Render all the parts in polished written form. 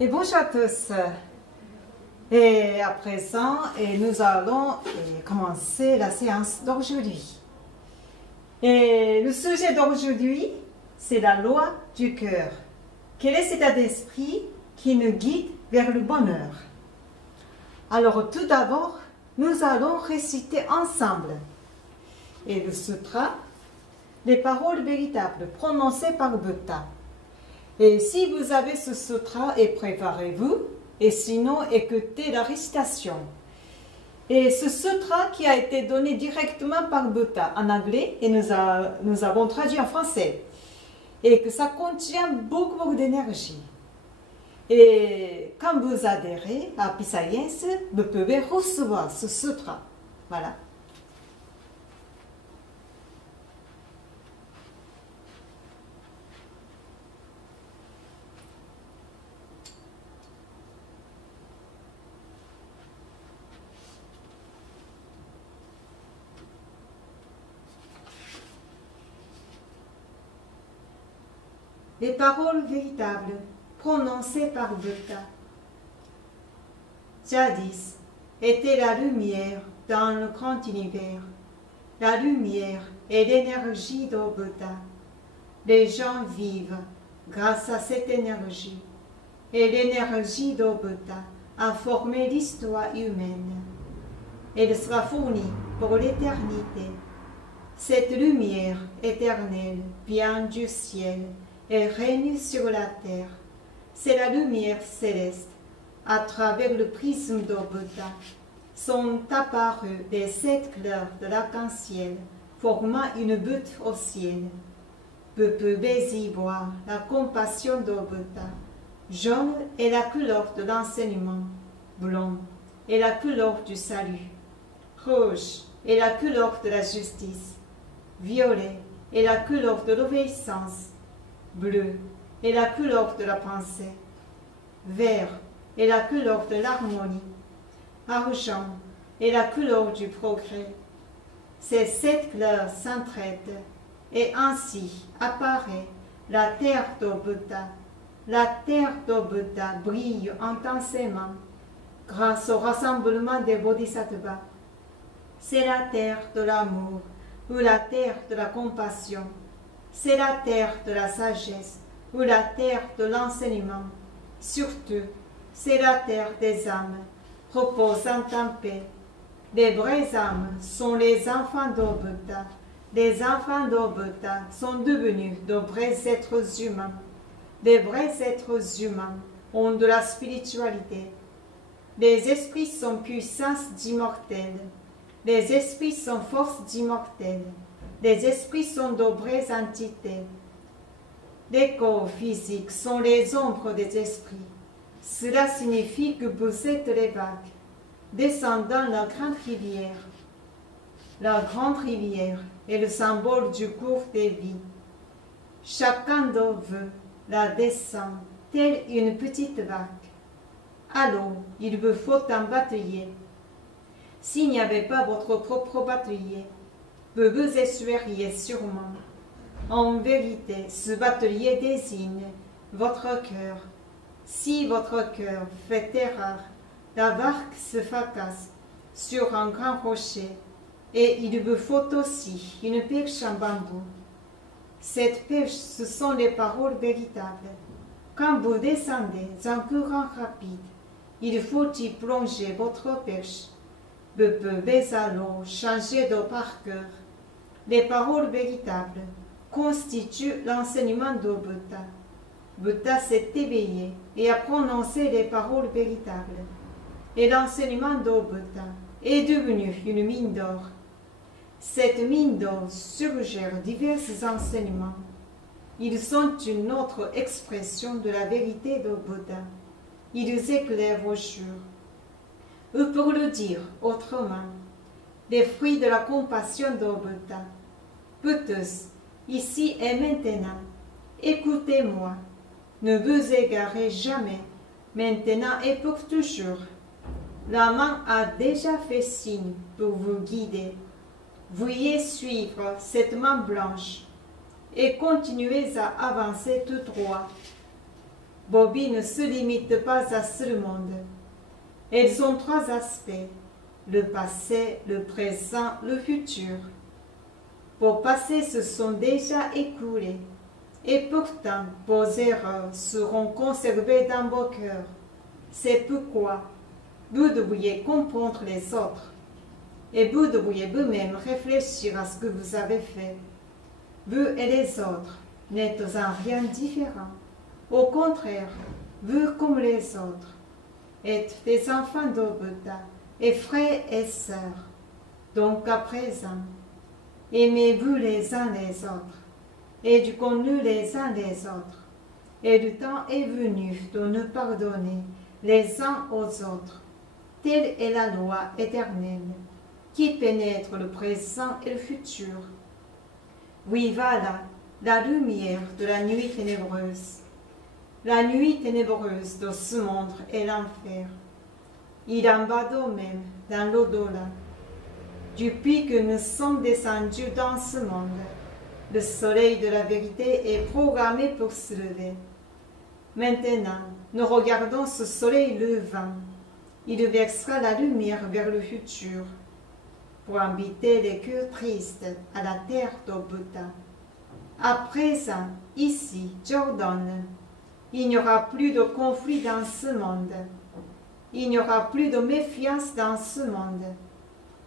Et bonjour à tous. Et à présent, nous allons commencer la séance d'aujourd'hui. Et le sujet d'aujourd'hui, c'est la loi du cœur. Quel est cet état d'esprit qui nous guide vers le bonheur? Alors tout d'abord, nous allons réciter ensemble. Et le sutra, les paroles véritables prononcées par Bouddha. Et si vous avez ce sutra, préparez-vous, et sinon écoutez la récitation. Et ce sutra qui a été donné directement par Bouddha en anglais, et nous avons traduit en français, et que ça contient beaucoup d'énergie. Et quand vous adhérez à Happy Science, vous pouvez recevoir ce sutra. Voilà. Les paroles véritables prononcées par Bouddha. Jadis était la lumière dans le grand univers. La lumière est l'énergie de Bouddha. Les gens vivent grâce à cette énergie. Et l'énergie de Bouddha a formé l'histoire humaine. Elle sera fournie pour l'éternité. Cette lumière éternelle vient du ciel et règne sur la terre. C'est la lumière céleste. À travers le prisme de Bouddha sont apparues les 7 couleurs de l'arc-en-ciel, formant une butte au ciel. Vous pouvez y voir la compassion de Bouddha. Jaune est la couleur de l'enseignement. Blanc est la couleur du salut. Rouge est la couleur de la justice. Violet est la couleur de l'obéissance. Bleu est la couleur de la pensée. Vert est la couleur de l'harmonie. Argent est la couleur du progrès. Ces 7 couleurs s'entraident et ainsi apparaît la terre de Bouddha. La terre de Bouddha brille intensément grâce au rassemblement des bodhisattvas. C'est la terre de l'amour ou la terre de la compassion. C'est la terre de la sagesse ou la terre de l'enseignement. Surtout, c'est la terre des âmes, reposant en paix. Les vraies âmes sont les enfants de Bouddha. Les enfants de Bouddha sont devenus de vrais êtres humains. Les vrais êtres humains ont de la spiritualité. Les esprits sont puissance d'immortels. Les esprits sont force d'immortels. Les esprits sont de vraies entités. Les corps physiques sont les ombres des esprits. Cela signifie que vous êtes les vagues, descendant la grande rivière. La grande rivière est le symbole du cours des vies. Chacun de vous la descend, telle une petite vague. Alors, il vous faut un batelier. S'il n'y avait pas votre propre batelier, vous vous essuieriez sûrement. En vérité, ce batelier désigne votre cœur. Si votre cœur fait erreur, la barque se fracasse sur un grand rocher et il vous faut aussi une perche en bambou. Cette perche, ce sont les paroles véritables. Quand vous descendez en courant rapide, il faut y plonger votre perche. Vous pouvez alors changer de parcours. Les paroles véritables constituent l'enseignement de Bouddha. Bouddha s'est éveillé et a prononcé les paroles véritables. Et l'enseignement de Bouddha est devenu une mine d'or. Cette mine d'or suggère divers enseignements. Ils sont une autre expression de la vérité de Bouddha. Ils éclairent vos jours. Ou pour le dire autrement, les fruits de la compassion de Bouddha. Vous tous, ici et maintenant, écoutez-moi. Ne vous égarez jamais, maintenant et pour toujours. La main a déjà fait signe pour vous guider. Veuillez suivre cette main blanche et continuez à avancer tout droit. Bobby ne se limite pas à ce monde. Elles ont trois aspects, le passé, le présent, le futur. Vos passés se sont déjà écoulés, et pourtant vos erreurs seront conservées dans vos cœurs. C'est pourquoi vous devriez comprendre les autres, et vous devriez vous-même réfléchir à ce que vous avez fait. Vous et les autres n'êtes en rien différents. Au contraire, vous comme les autres, êtes des enfants d'Obota, et frères et sœurs. Donc à présent, aimez-vous les uns les autres, éduquons-nous les uns les autres, et le temps est venu de nous pardonner les uns aux autres. Telle est la loi éternelle, qui pénètre le présent et le futur. Oui, voilà la lumière de la nuit ténébreuse. La nuit ténébreuse de ce monde est l'enfer. Il en va de même dans l'au-delà. Depuis que nous sommes descendus dans ce monde, le soleil de la vérité est programmé pour se lever. Maintenant, nous regardons ce soleil levant. Il versera la lumière vers le futur, pour inviter les cœurs tristes à la terre d'Obota. À présent, ici, Jordan, il n'y aura plus de conflit dans ce monde. Il n'y aura plus de méfiance dans ce monde.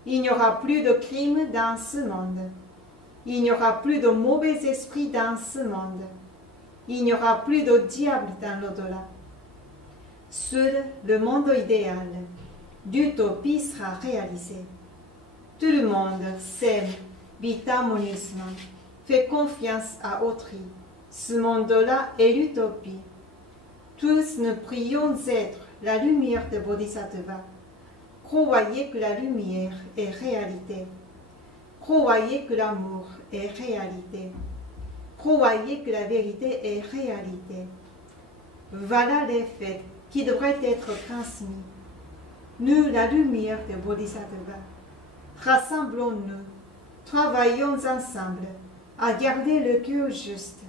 Il n'y aura plus de crimes dans ce monde. Il n'y aura plus de mauvais esprits dans ce monde. Il n'y aura plus de diable dans l'au-delà. Seul le monde idéal d'utopie sera réalisé. Tout le monde s'aime, vit harmonieusement, fait confiance à autrui. Ce monde-là est l'utopie. Tous nous prions être la lumière de Bodhisattva. Croyez que la lumière est réalité. Croyez que l'amour est réalité. Croyez que la vérité est réalité. Voilà les faits qui devraient être transmis. Nous, la lumière de Bodhisattva, rassemblons-nous, travaillons ensemble à garder le cœur juste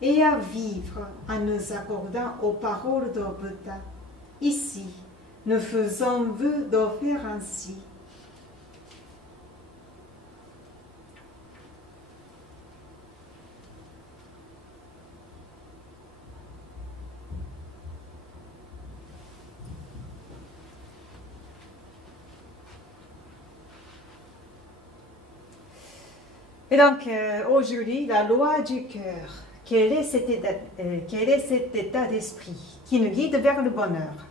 et à vivre en nous accordant aux paroles d'Obota. Ici, nous faisons vœu de faire ainsi. Et donc, aujourd'hui, la loi du cœur. Quel est cet état d'esprit qui nous guide vers le bonheur?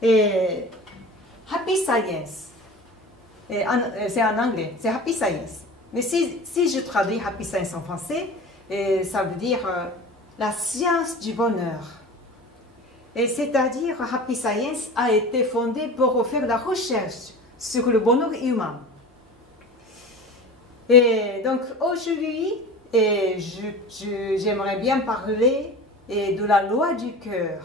Et Happy Science, c'est en anglais, c'est Happy Science. Mais si je traduis Happy Science en français, ça veut dire la science du bonheur. Et c'est-à-dire, Happy Science a été fondée pour faire la recherche sur le bonheur humain. Et donc aujourd'hui, j'aimerais bien parler de la loi du cœur.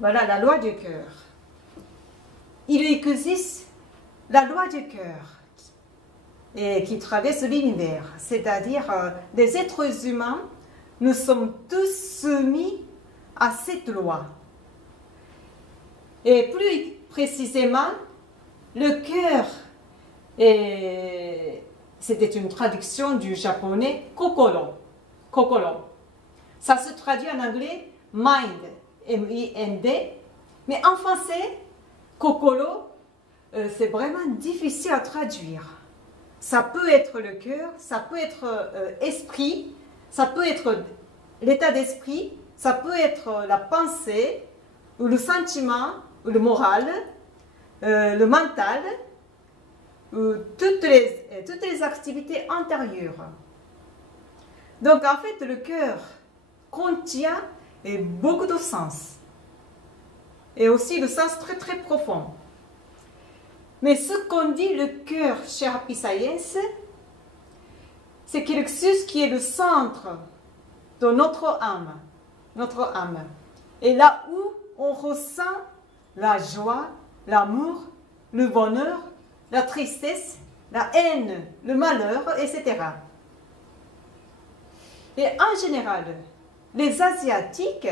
Voilà la loi du cœur. Il existe la loi du cœur qui traverse l'univers, c'est-à-dire les êtres humains, nous sommes tous soumis à cette loi. Et plus précisément, le cœur, c'était une traduction du japonais kokoro. Kokoro. Ça se traduit en anglais mind, M-I-N-D, mais en français, kokoro, c'est vraiment difficile à traduire. Ça peut être le cœur, ça peut être esprit, ça peut être l'état d'esprit, ça peut être la pensée, ou le sentiment, ou le moral, le mental, ou toutes les activités antérieures. Donc en fait, le cœur contient beaucoup de sens, et aussi le sens très très profond. Mais ce qu'on dit le cœur chez Happy Science, c'est quelque chose qui est le centre de notre âme. Notre âme. Et là où on ressent la joie, l'amour, le bonheur, la tristesse, la haine, le malheur, etc. Et en général, les Asiatiques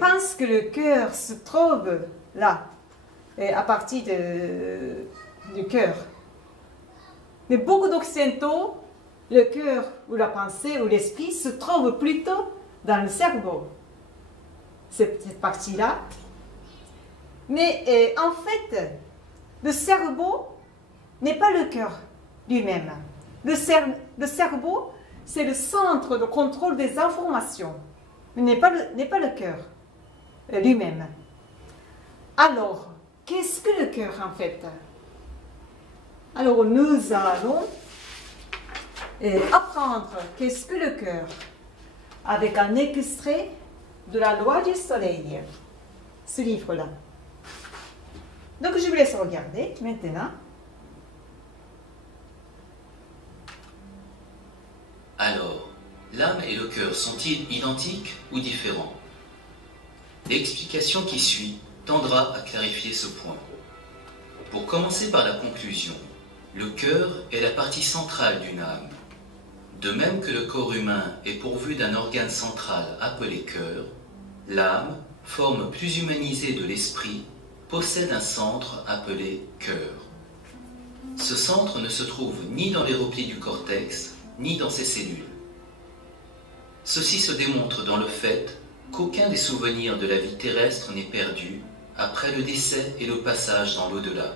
pensent que le cœur se trouve là, à partir du cœur. Mais beaucoup d'Occidentaux, le cœur ou la pensée ou l'esprit se trouve plutôt dans le cerveau. Cette partie-là. Mais en fait, le cerveau n'est pas le cœur lui-même. Le cerveau, c'est le centre de contrôle des informations, mais n'est pas le cœur lui-même. Alors, qu'est-ce que le cœur en fait? Alors, nous allons apprendre qu'est-ce que le cœur avec un extrait de la loi du soleil, ce livre-là. Donc, je vous laisse regarder maintenant. Alors, l'âme et le cœur sont-ils identiques ou différents? L'explication qui suit tendra à clarifier ce point. Pour commencer par la conclusion, le cœur est la partie centrale d'une âme. De même que le corps humain est pourvu d'un organe central appelé cœur, l'âme, forme plus humanisée de l'esprit, possède un centre appelé cœur. Ce centre ne se trouve ni dans les replis du cortex, ni dans ses cellules. Ceci se démontre dans le fait qu'aucun des souvenirs de la vie terrestre n'est perdu après le décès et le passage dans l'au-delà.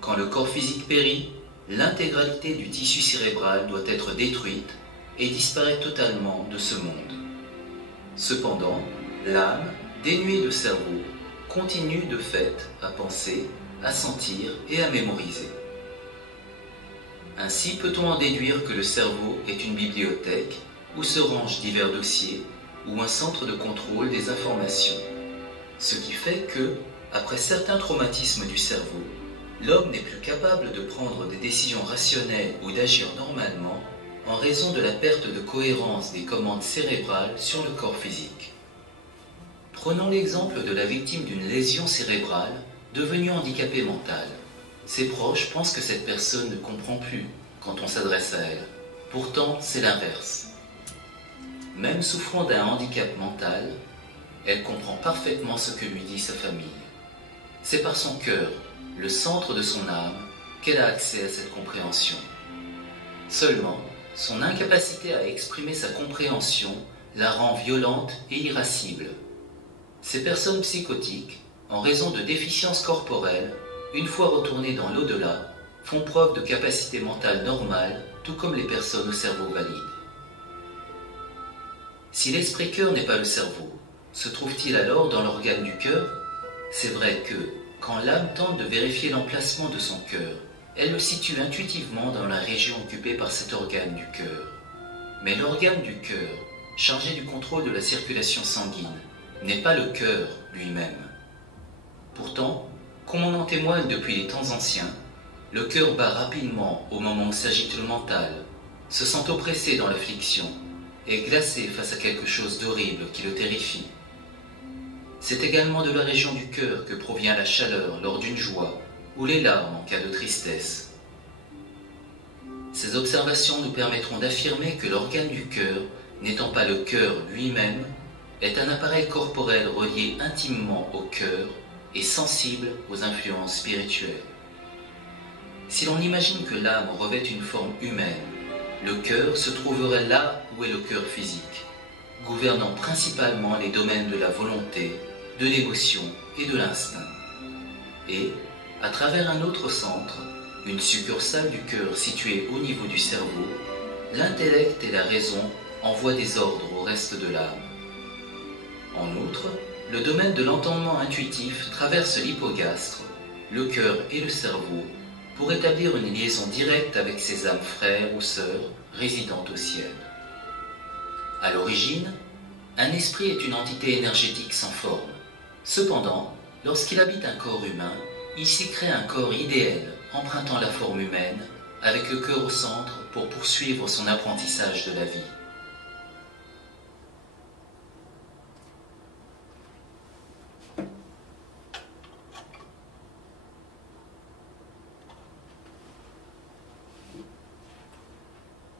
Quand le corps physique périt, l'intégralité du tissu cérébral doit être détruite et disparaît totalement de ce monde. Cependant, l'âme, dénuée de cerveau, continue de fait à penser, à sentir et à mémoriser. Ainsi peut-on en déduire que le cerveau est une bibliothèque où se rangent divers dossiers ou un centre de contrôle des informations. Ce qui fait que, après certains traumatismes du cerveau, l'homme n'est plus capable de prendre des décisions rationnelles ou d'agir normalement en raison de la perte de cohérence des commandes cérébrales sur le corps physique. Prenons l'exemple de la victime d'une lésion cérébrale devenue handicapée mentale. Ses proches pensent que cette personne ne comprend plus quand on s'adresse à elle. Pourtant, c'est l'inverse. Même souffrant d'un handicap mental, elle comprend parfaitement ce que lui dit sa famille. C'est par son cœur, le centre de son âme, qu'elle a accès à cette compréhension. Seulement, son incapacité à exprimer sa compréhension la rend violente et irascible. Ces personnes psychotiques, en raison de déficiences corporelles, une fois retournées dans l'au-delà, font preuve de capacité mentale normale, tout comme les personnes au cerveau valide. Si l'esprit-cœur n'est pas le cerveau, se trouve-t-il alors dans l'organe du cœur? C'est vrai que, quand l'âme tente de vérifier l'emplacement de son cœur, elle le situe intuitivement dans la région occupée par cet organe du cœur. Mais l'organe du cœur, chargé du contrôle de la circulation sanguine, n'est pas le cœur lui-même. Pourtant, comme on en témoigne depuis les temps anciens, le cœur bat rapidement au moment où s'agite le mental, se sent oppressé dans l'affliction et glacé face à quelque chose d'horrible qui le terrifie. C'est également de la région du cœur que provient la chaleur lors d'une joie ou les larmes en cas de tristesse. Ces observations nous permettront d'affirmer que l'organe du cœur, n'étant pas le cœur lui-même, est un appareil corporel relié intimement au cœur et sensible aux influences spirituelles. Si l'on imagine que l'âme revêt une forme humaine, le cœur se trouverait là où est le cœur physique, gouvernant principalement les domaines de la volonté, de l'émotion et de l'instinct. Et, à travers un autre centre, une succursale du cœur située au niveau du cerveau, l'intellect et la raison envoient des ordres au reste de l'âme. En outre, le domaine de l'entendement intuitif traverse l'hypogastre, le cœur et le cerveau pour établir une liaison directe avec ses âmes frères ou sœurs résidentes au ciel. À l'origine, un esprit est une entité énergétique sans forme. Cependant, lorsqu'il habite un corps humain, il s'y crée un corps idéal, empruntant la forme humaine, avec le cœur au centre pour poursuivre son apprentissage de la vie.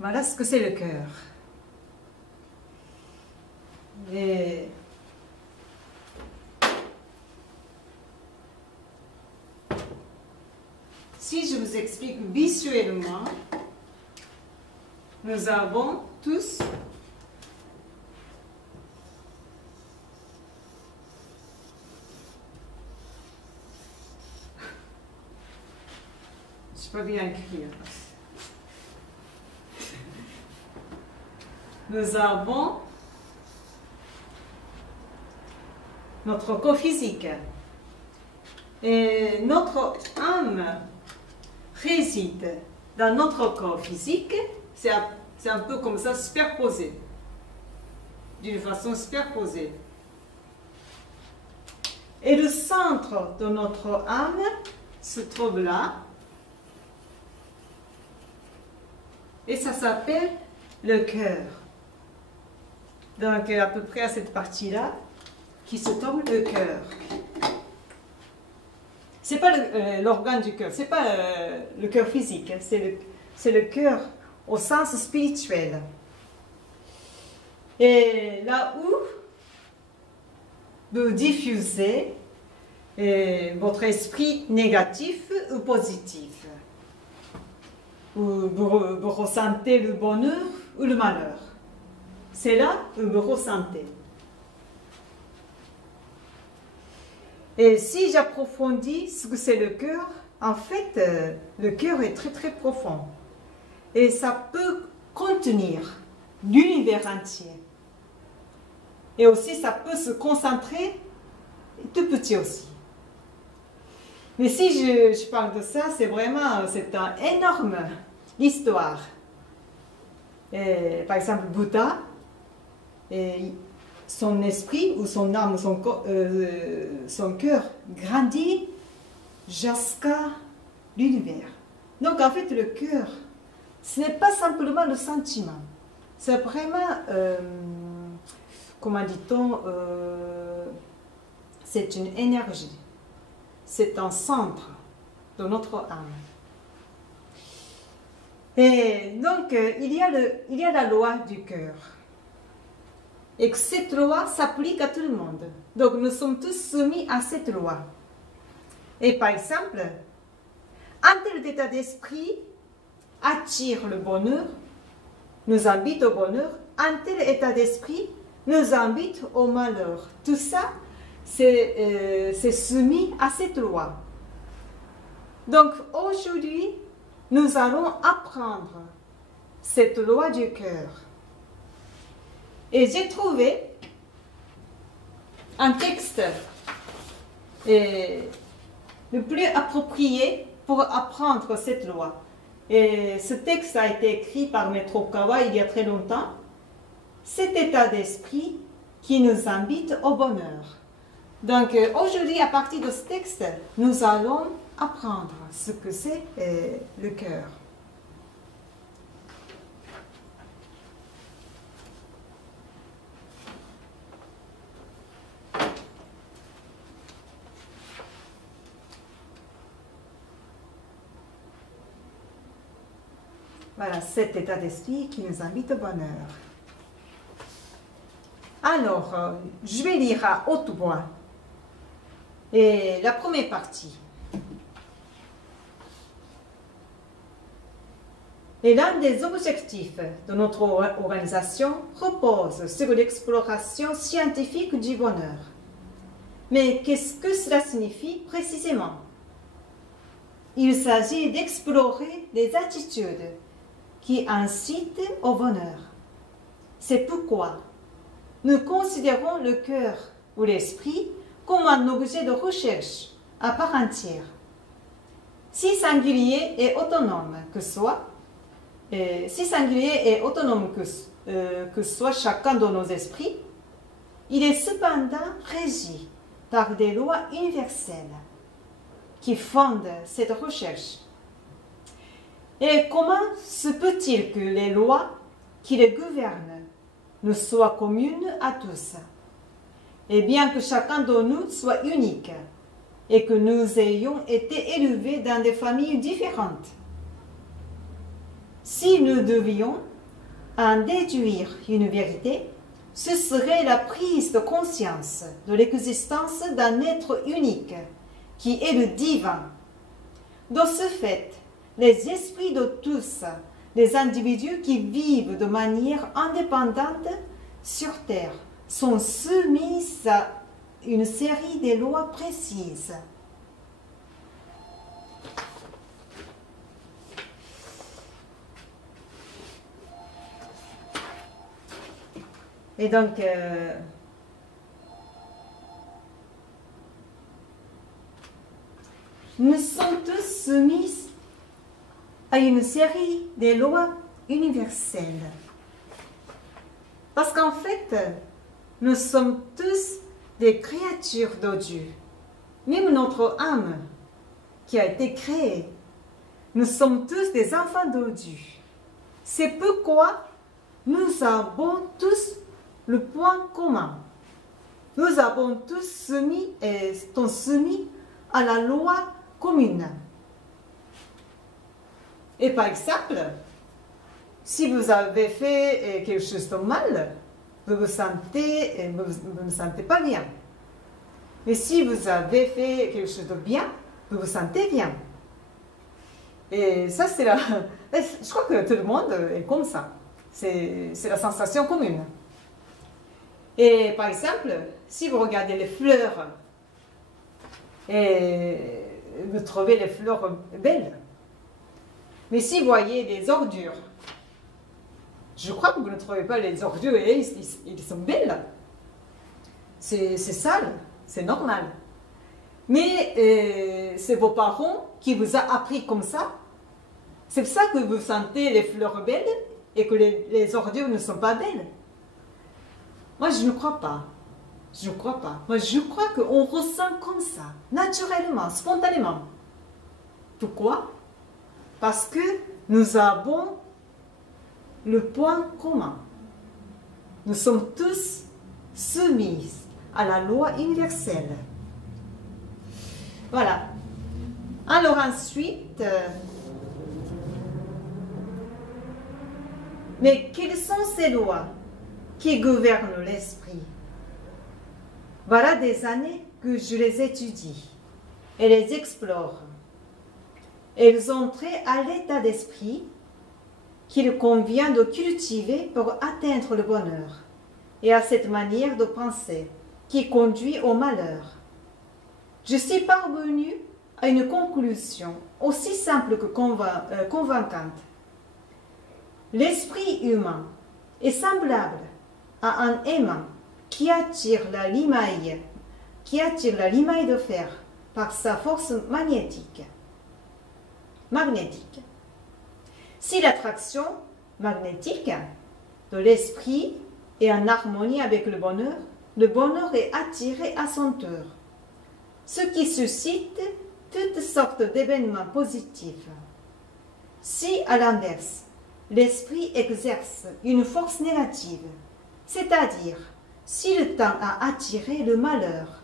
Voilà ce que c'est le cœur. Et si je vous explique visuellement, nous avons tous je peux bien écrire. Nous avons notre corps physique. Et notre âme réside dans notre corps physique. C'est un peu comme ça, superposé. D'une façon superposée. Et le centre de notre âme se trouve là. Et ça s'appelle le cœur. Donc à peu près à cette partie-là, qui se trouve le cœur. C'est pas l'organe du cœur, c'est pas le cœur physique, c'est le cœur au sens spirituel. Et là où vous diffusez votre esprit négatif ou positif, où vous ressentez le bonheur ou le malheur. C'est là où vous ressentez. Et si j'approfondis ce que c'est le cœur, en fait, le cœur est très très profond. Et ça peut contenir l'univers entier. Et aussi, ça peut se concentrer tout petit aussi. Mais si je parle de ça, c'est vraiment, c'est une énorme histoire. Et, par exemple, Bouddha, son esprit ou son âme, son cœur grandit jusqu'à l'univers. Donc en fait le cœur, ce n'est pas simplement le sentiment, c'est vraiment, comment dit-on, c'est une énergie, c'est un centre de notre âme. Et donc il y a la loi du cœur. Et que cette loi s'applique à tout le monde. Donc nous sommes tous soumis à cette loi. Et par exemple, un tel état d'esprit attire le bonheur, nous invite au bonheur. Un tel état d'esprit nous invite au malheur. Tout ça, c'est soumis à cette loi. Donc aujourd'hui, nous allons apprendre cette loi du cœur. Et j'ai trouvé un texte le plus approprié pour apprendre cette loi. Et ce texte a été écrit par Maître Okawa il y a très longtemps. Cet état d'esprit qui nous invite au bonheur. Donc aujourd'hui, à partir de ce texte, nous allons apprendre ce que c'est le cœur. Voilà, cet état d'esprit qui nous invite au bonheur. Alors, je vais lire à haute voix. Et la première partie. Et l'un des objectifs de notre organisation repose sur l'exploration scientifique du bonheur. Mais qu'est-ce que cela signifie précisément? Il s'agit d'explorer les attitudes qui incite au bonheur. C'est pourquoi nous considérons le cœur ou l'esprit comme un objet de recherche à part entière. Si singulier et autonome que soit, que soit chacun de nos esprits, il est cependant régi par des lois universelles qui fondent cette recherche. Et comment se peut-il que les lois qui les gouvernent ne soient communes à tous? Et bien que chacun de nous soit unique et que nous ayons été élevés dans des familles différentes, si nous devions en déduire une vérité, ce serait la prise de conscience de l'existence d'un être unique, qui est le divin. De ce fait, les esprits de tous les individus qui vivent de manière indépendante sur Terre sont soumis à une série de lois précises. Et donc, nous sommes tous soumis à une série de lois universelles. Parce qu'en fait, nous sommes tous des créatures de Dieu. Même notre âme qui a été créée, nous sommes tous des enfants de Dieu. C'est pourquoi nous avons tous le point commun. Nous avons tous soumis à la loi commune. Et par exemple, si vous avez fait quelque chose de mal, vous ne vous sentez pas bien. Mais si vous avez fait quelque chose de bien, vous vous sentez bien. Et ça, c'est je crois que tout le monde est comme ça. C'est la sensation commune. Et par exemple, si vous regardez les fleurs, et vous trouvez les fleurs belles. Mais si vous voyez des ordures, je crois que vous ne trouvez pas les ordures et ils sont belles. C'est sale, c'est normal. Mais c'est vos parents qui vous ont appris comme ça. C'est pour ça que vous sentez les fleurs belles et que les ordures ne sont pas belles. Moi, je ne crois pas. Je ne crois pas. Moi, je crois qu'on ressent comme ça, naturellement, spontanément. Pourquoi? Parce que nous avons le point commun. Nous sommes tous soumis à la loi universelle. Voilà. Alors ensuite, mais quelles sont ces lois qui gouvernent l'esprit? Voilà des années que je les étudie et les explore. Elles ont trait à l'état d'esprit qu'il convient de cultiver pour atteindre le bonheur et à cette manière de penser qui conduit au malheur. Je suis parvenue à une conclusion aussi simple que convaincante. L'esprit humain est semblable à un aimant qui attire la limaille de fer par sa force magnétique. Si l'attraction magnétique de l'esprit est en harmonie avec le bonheur est attiré à son tour, ce qui suscite toutes sortes d'événements positifs. Si, à l'inverse, l'esprit exerce une force négative, c'est-à-dire s'il tend à attirer le malheur,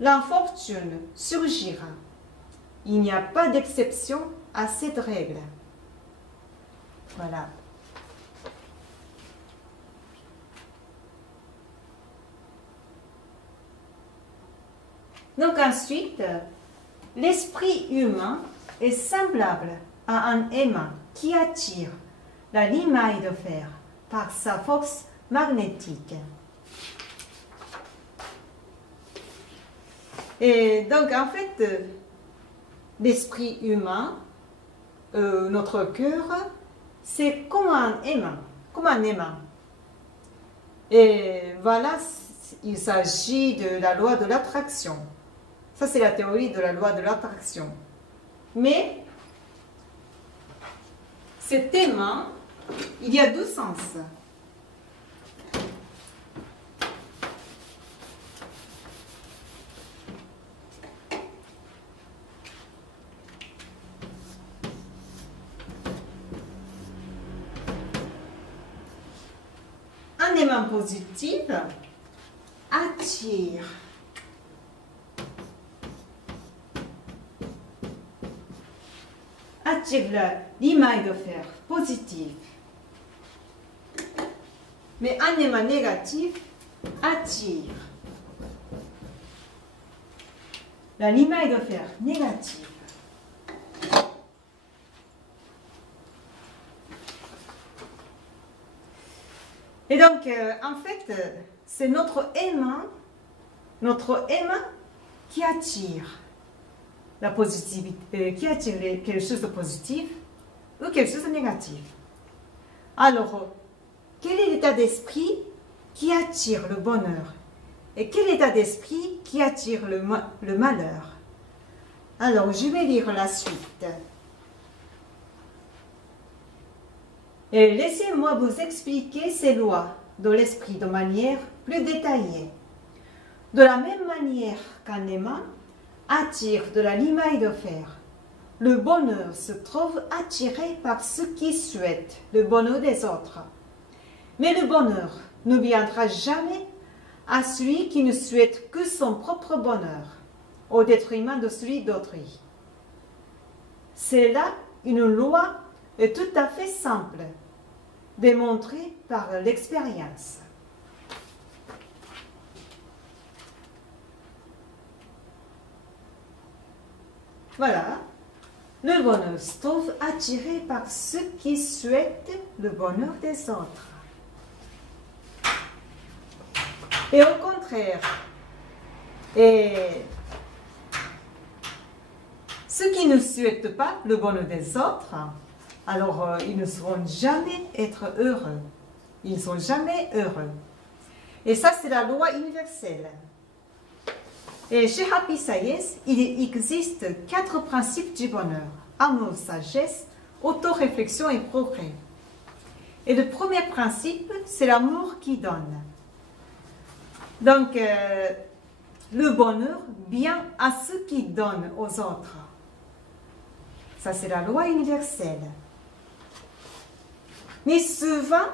l'infortune surgira. Il n'y a pas d'exception à cette règle. Voilà. Donc ensuite, l'esprit humain est semblable à un aimant qui attire la limaille de fer par sa force magnétique. Et donc en fait, l'esprit humain, notre cœur, c'est comme un aimant. Et voilà, il s'agit de la loi de l'attraction. Ça, c'est la théorie de la loi de l'attraction. Mais, cet aimant, il y a deux sens. Un aimant positif attire la limaille de fer positive. mais un aimant négatif attire. La limaille de fer négative. Et donc, en fait, c'est notre aimant qui attire la positivité, qui attire quelque chose de positif ou quelque chose de négatif. Alors, quel est l'état d'esprit qui attire le bonheur? Et quel état d'esprit qui attire le malheur? Alors, je vais lire la suite. Et laissez-moi vous expliquer ces lois de l'esprit de manière plus détaillée. De la même manière qu'un aimant attire de la limaille de fer, le bonheur se trouve attiré par ceux qui souhaitent le bonheur des autres. Mais le bonheur ne viendra jamais à celui qui ne souhaite que son propre bonheur, au détriment de celui d'autrui. C'est là une loi tout à fait simple, démontrée par l'expérience. Voilà, le bonheur se trouve attiré par ceux qui souhaitent le bonheur des autres. Et au contraire, ceux qui ne souhaitent pas le bonheur des autres, alors ils ne sauront jamais être heureux. Ils ne sont jamais heureux. Et ça, c'est la loi universelle. Et chez Happy Science, il existe 4 principes du bonheur: amour, sagesse, auto-réflexion et progrès. Et le premier principe, c'est l'amour qui donne. Donc, le bonheur vient à ceux qui donnent aux autres. Ça, c'est la loi universelle. Mais souvent,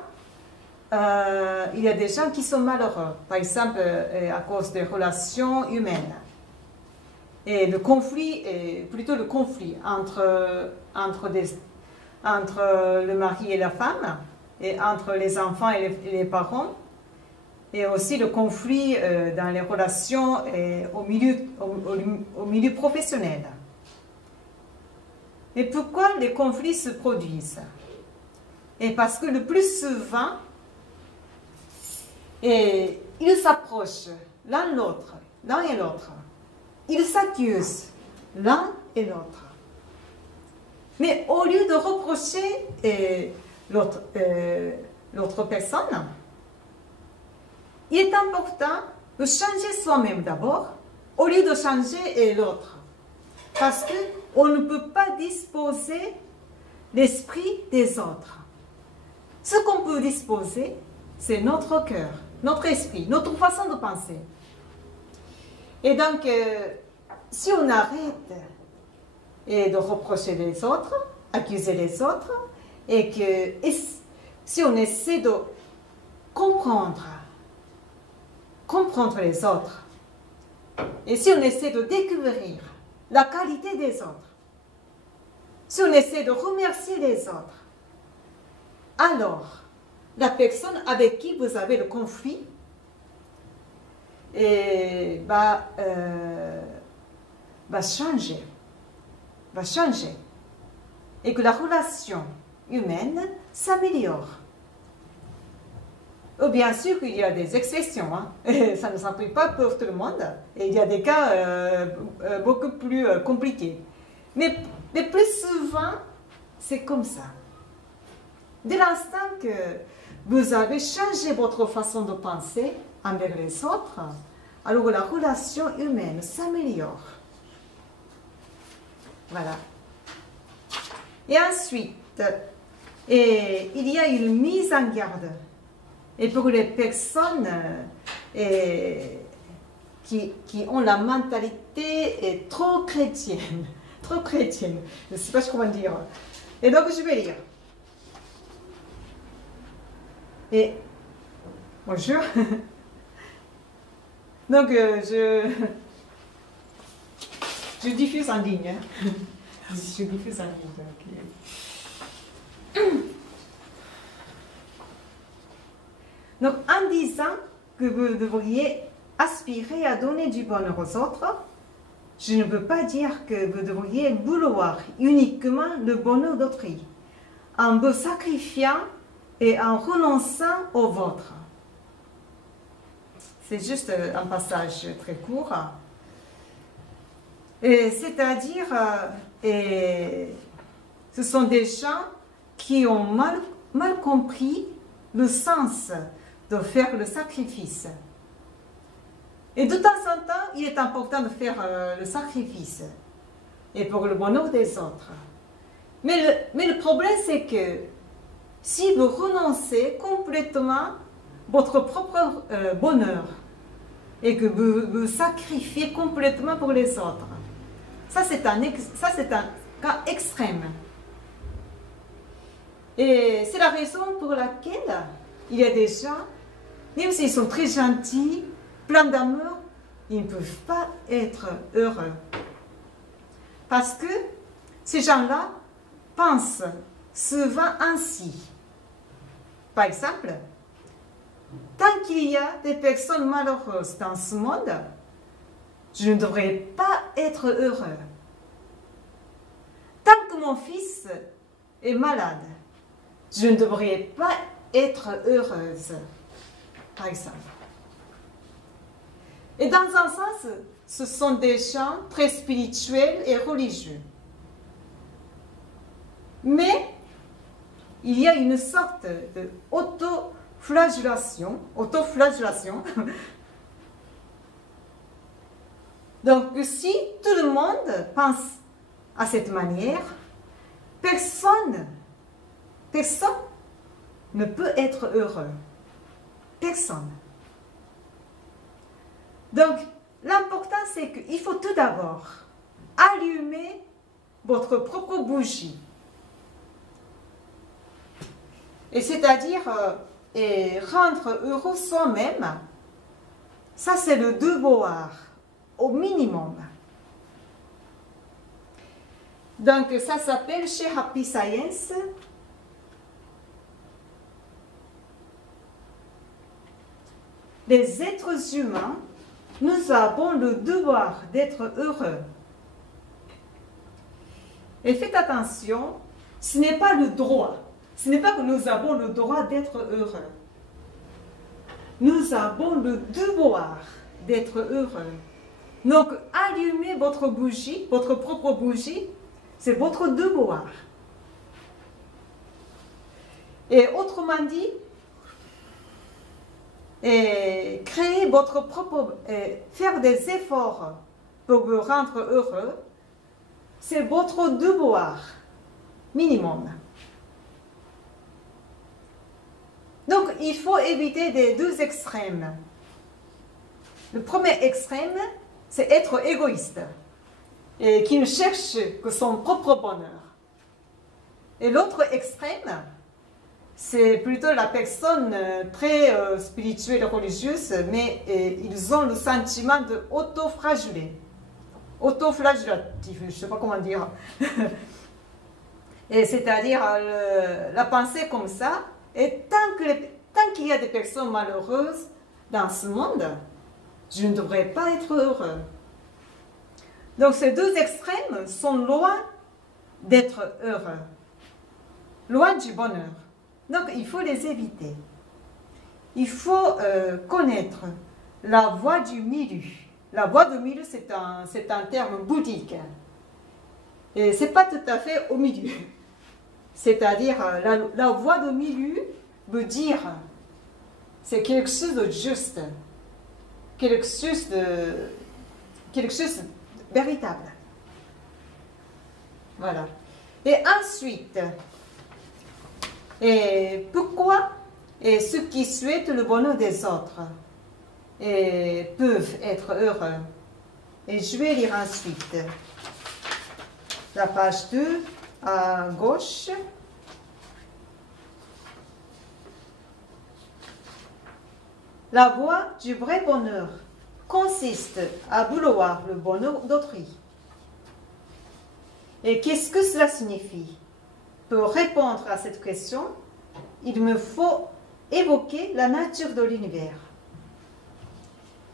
il y a des gens qui sont malheureux, par exemple à cause des relations humaines. Et le conflit, plutôt le conflit entre le mari et la femme, et entre les enfants et les parents, et aussi le conflit dans les relations au milieu professionnel. Et pourquoi les conflits se produisent? Et parce que le plus souvent, ils s'approchent l'un et l'autre. Ils s'accusent l'un et l'autre. Mais au lieu de reprocher l'autre personne, il est important de changer soi-même d'abord, au lieu de changer l'autre. Parce qu'on ne peut pas disposer l'esprit des autres. Ce qu'on peut disposer, c'est notre cœur, notre esprit, notre façon de penser. Et donc, si on arrête de reprocher les autres, accuser les autres, et si on essaie de comprendre les autres, et si on essaie de découvrir la qualité des autres, si on essaie de remercier les autres, alors la personne avec qui vous avez le conflit va changer, et que la relation humaine s'améliore. Bien sûr qu'il y a des exceptions, hein. Ça ne s'applique pas pour tout le monde, et il y a des cas beaucoup plus compliqués. Mais le plus souvent, c'est comme ça. Dès l'instant que vous avez changé votre façon de penser envers les autres, alors la relation humaine s'améliore. Voilà. Et ensuite, il y a une mise en garde. Et pour les personnes qui ont la mentalité trop chrétienne, je ne sais pas comment dire. Et donc, je vais lire. Et bonjour. Donc, je diffuse en ligne. Hein. Je diffuse en ligne. Donc, en disant que vous devriez aspirer à donner du bonheur aux autres, je ne peux pas dire que vous devriez vouloir uniquement le bonheur d'autrui, en vous sacrifiant et en renonçant au vôtre. C'est juste un passage très court. C'est-à-dire, ce sont des gens qui ont mal compris le sens de faire le sacrifice. Et de temps en temps, il est important de faire le sacrifice, et pour le bonheur des autres. Mais le problème, c'est que si vous renoncez complètement votre propre bonheur, et que vous sacrifiez complètement pour les autres, ça c'est un cas extrême. Et c'est la raison pour laquelle il y a des gens, même s'ils sont très gentils, pleins d'amour, ils ne peuvent pas être heureux. Parce que ces gens-là pensent souvent ainsi. Par exemple, tant qu'il y a des personnes malheureuses dans ce monde, je ne devrais pas être heureux. Tant que mon fils est malade, je ne devrais pas être heureuse, par exemple. Et dans un sens, ce sont des gens très spirituels et religieux. Mais il y a une sorte de autoflagellation. Donc, si tout le monde pense à cette manière, personne ne peut être heureux. Personne. Donc, l'important, c'est qu'il faut tout d'abord allumer votre propre bougie. Et c'est-à-dire rendre heureux soi-même, ça c'est le devoir, au minimum. Donc, ça s'appelle chez Happy Science les êtres humains, nous avons le devoir d'être heureux. Et faites attention, ce n'est pas le droit. Ce n'est pas que nous avons le droit d'être heureux. Nous avons le devoir d'être heureux. Donc, allumez votre bougie, votre propre bougie, c'est votre devoir. Et autrement dit, créer votre propre, faire des efforts pour vous rendre heureux, c'est votre devoir minimum. Donc, il faut éviter les deux extrêmes. Le premier extrême, c'est être égoïste et qui ne cherche que son propre bonheur. Et l'autre extrême, c'est plutôt la personne très spirituelle et religieuse, mais ils ont le sentiment de autoflageller. Autoflagellatif, je ne sais pas comment dire. Et c'est-à-dire la pensée comme ça, et tant qu'il y a des personnes malheureuses dans ce monde, je ne devrais pas être heureux. Donc ces deux extrêmes sont loin d'être heureux, loin du bonheur. Donc il faut les éviter. Il faut connaître la voie du milieu. La voie du milieu, c'est un terme bouddhique. Et ce n'est pas tout à fait au milieu. C'est-à-dire, la voie du milieu veut dire, c'est quelque chose de juste, quelque chose de véritable. Voilà. Et ensuite, pourquoi ceux qui souhaitent le bonheur des autres peuvent être heureux? Et je vais lire ensuite la page 2 à gauche. La voie du vrai bonheur consiste à vouloir le bonheur d'autrui. Et qu'est-ce que cela signifie? Pour répondre à cette question, il me faut évoquer la nature de l'univers.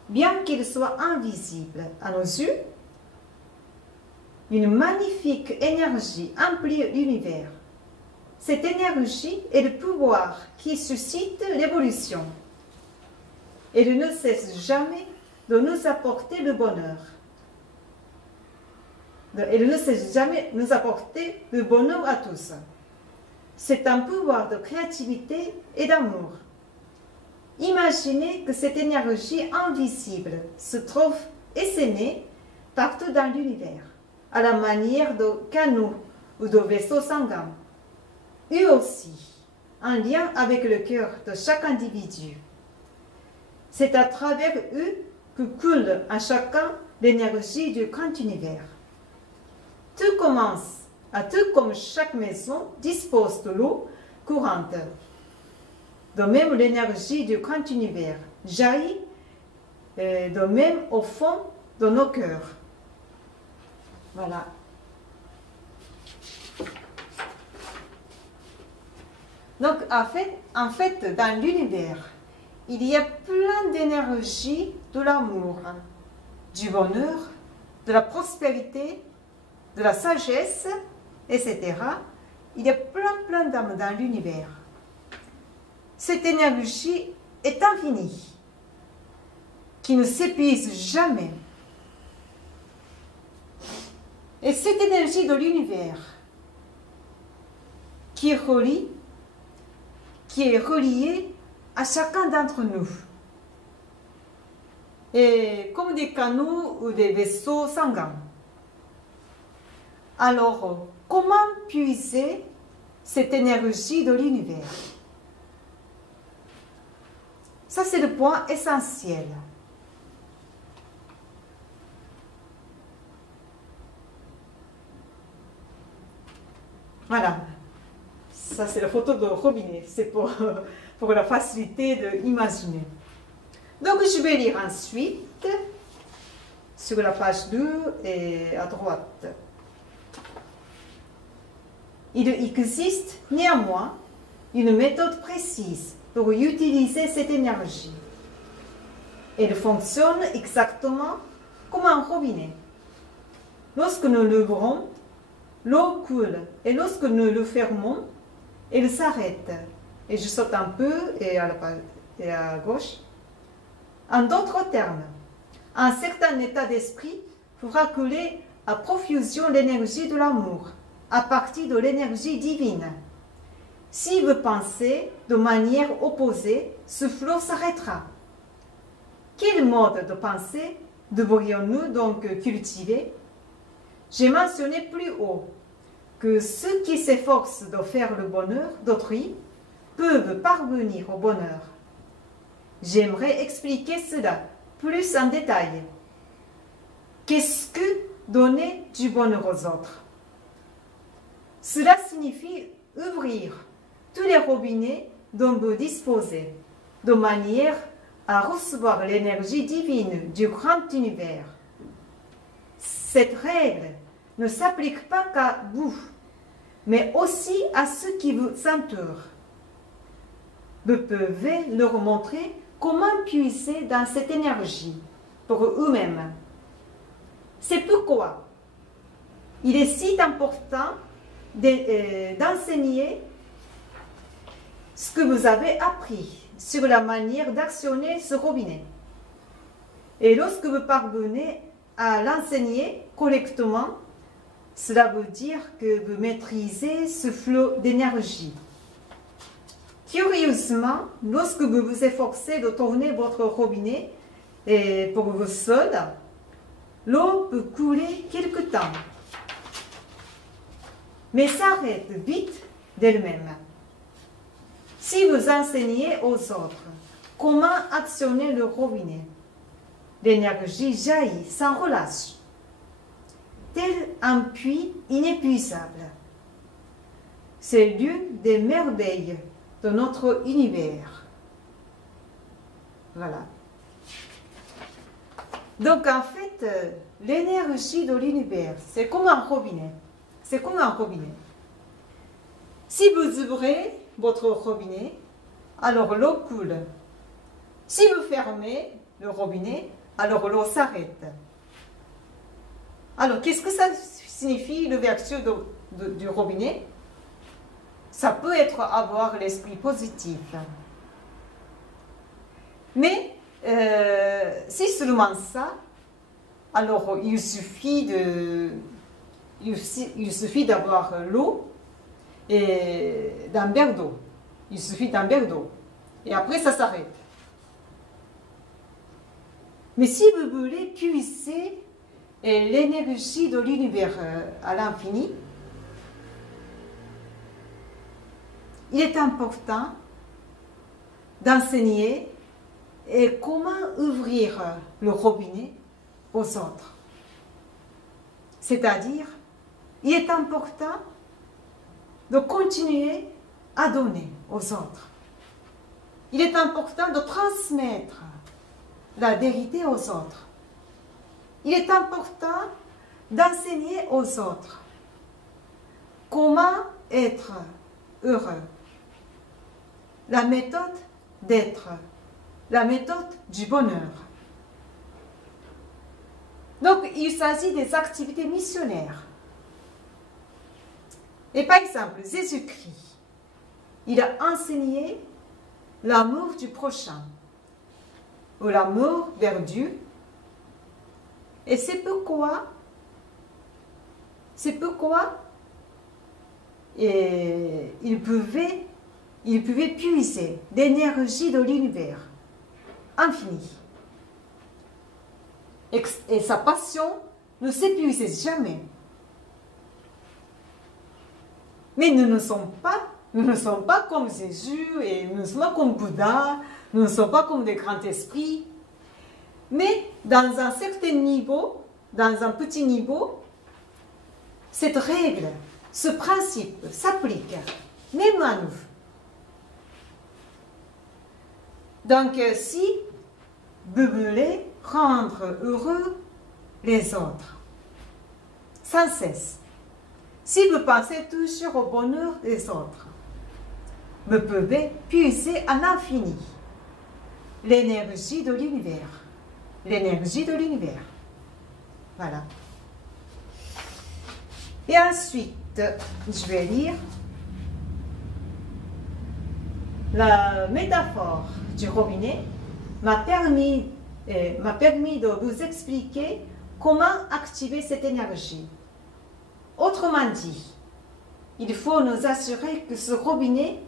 Bien qu'il soit invisible à nos yeux, une magnifique énergie emplit l'univers. Cette énergie est le pouvoir qui suscite l'évolution. Elle ne cesse jamais de nous apporter le bonheur. Elle ne cesse jamais de nous apporter le bonheur à tous. C'est un pouvoir de créativité et d'amour. Imaginez que cette énergie invisible se trouve essaimée partout dans l'univers, à la manière de canaux ou de vaisseaux sanguins. Eux aussi, en lien avec le cœur de chaque individu. C'est à travers eux que coule à chacun l'énergie du grand univers. Tout commence, tout comme chaque maison dispose de l'eau courante. De même, l'énergie du grand univers jaillit de même au fond de nos cœurs. Voilà. Donc, en fait, dans l'univers, il y a plein d'énergie de l'amour, du bonheur, de la prospérité, de la sagesse, etc. Il y a plein d'âmes dans l'univers. Cette énergie est infinie, qui ne s'épuise jamais. Et cette énergie de l'univers qui est reliée à chacun d'entre nous. Et comme des canaux ou des vaisseaux sanguins. Alors, comment puiser cette énergie de l'univers? Ça, c'est le point essentiel. Voilà. Ça, c'est la photo de robinet. C'est pour la facilité d'imaginer. Donc, je vais lire ensuite sur la page 2 et à droite. Il existe néanmoins une méthode précise pour utiliser cette énergie. Elle fonctionne exactement comme un robinet. Lorsque nous l'ouvrons, l'eau coule et lorsque nous le fermons, elle s'arrête. Et je saute un peu et à gauche. En d'autres termes, un certain état d'esprit fera couler à profusion l'énergie de l'amour à partir de l'énergie divine. Si vous pensez de manière opposée, ce flot s'arrêtera. Quel mode de pensée devrions-nous donc cultiver? J'ai mentionné plus haut que ceux qui s'efforcent de faire le bonheur d'autrui peuvent parvenir au bonheur. J'aimerais expliquer cela plus en détail. Qu'est-ce que donner du bonheur aux autres? Cela signifie ouvrir tous les robinets dont vous disposez, de manière à recevoir l'énergie divine du grand univers. Cette règle ne s'applique pas qu'à vous, mais aussi à ceux qui vous entourent. Vous pouvez leur montrer comment puiser dans cette énergie pour eux-mêmes. C'est pourquoi il est si important d'enseigner ce que vous avez appris sur la manière d'actionner ce robinet. Et lorsque vous parvenez à l'enseigner correctement, cela veut dire que vous maîtrisez ce flot d'énergie. Curieusement, lorsque vous vous efforcez de tourner votre robinet pour vous seul, l'eau peut couler quelque temps, mais s'arrête vite d'elle-même. Si vous enseignez aux autres comment actionner le robinet, l'énergie jaillit sans relâche, tel un puits inépuisable. C'est l'une des merveilles de notre univers. Voilà. Donc en fait, l'énergie de l'univers, c'est comme un robinet. C'est comme un robinet. Si vous ouvrez votre robinet, alors l'eau coule. Si vous fermez le robinet, alors l'eau s'arrête. Alors, qu'est-ce que ça signifie l'ouverture du robinet? Ça peut être avoir l'esprit positif. Mais, si seulement ça, alors il suffit d'avoir l'eau et d'un verre d'eau. Il suffit d'un verre d'eau. Et après, ça s'arrête. Mais si vous voulez puiser l'énergie de l'univers à l'infini, il est important d'enseigner comment ouvrir le robinet aux autres. C'est-à-dire, il est important de continuer à donner aux autres. Il est important de transmettre la vérité aux autres. Il est important d'enseigner aux autres comment être heureux. La méthode d'être, la méthode du bonheur. Donc, il s'agit des activités missionnaires. Et par exemple, Jésus-Christ, il a enseigné l'amour du prochain, ou l'amour vers Dieu. Et c'est pourquoi il pouvait puiser l'énergie de l'univers infini. Et sa passion ne s'épuisait jamais. Mais nous ne sommes pas comme Jésus, et nous ne sommes pas comme Bouddha, nous ne sommes pas comme des grands esprits. Mais dans un certain niveau, dans un petit niveau, cette règle, ce principe s'applique, même à nous. Donc, si vous voulez rendre heureux les autres, sans cesse, si vous pensez toujours au bonheur des autres, vous pouvez puiser à l'infini l'énergie de l'univers. L'énergie de l'univers. Voilà. Et ensuite, je vais lire la métaphore du robinet m'a permis de vous expliquer comment activer cette énergie. Autrement dit, il faut nous assurer que ce robinet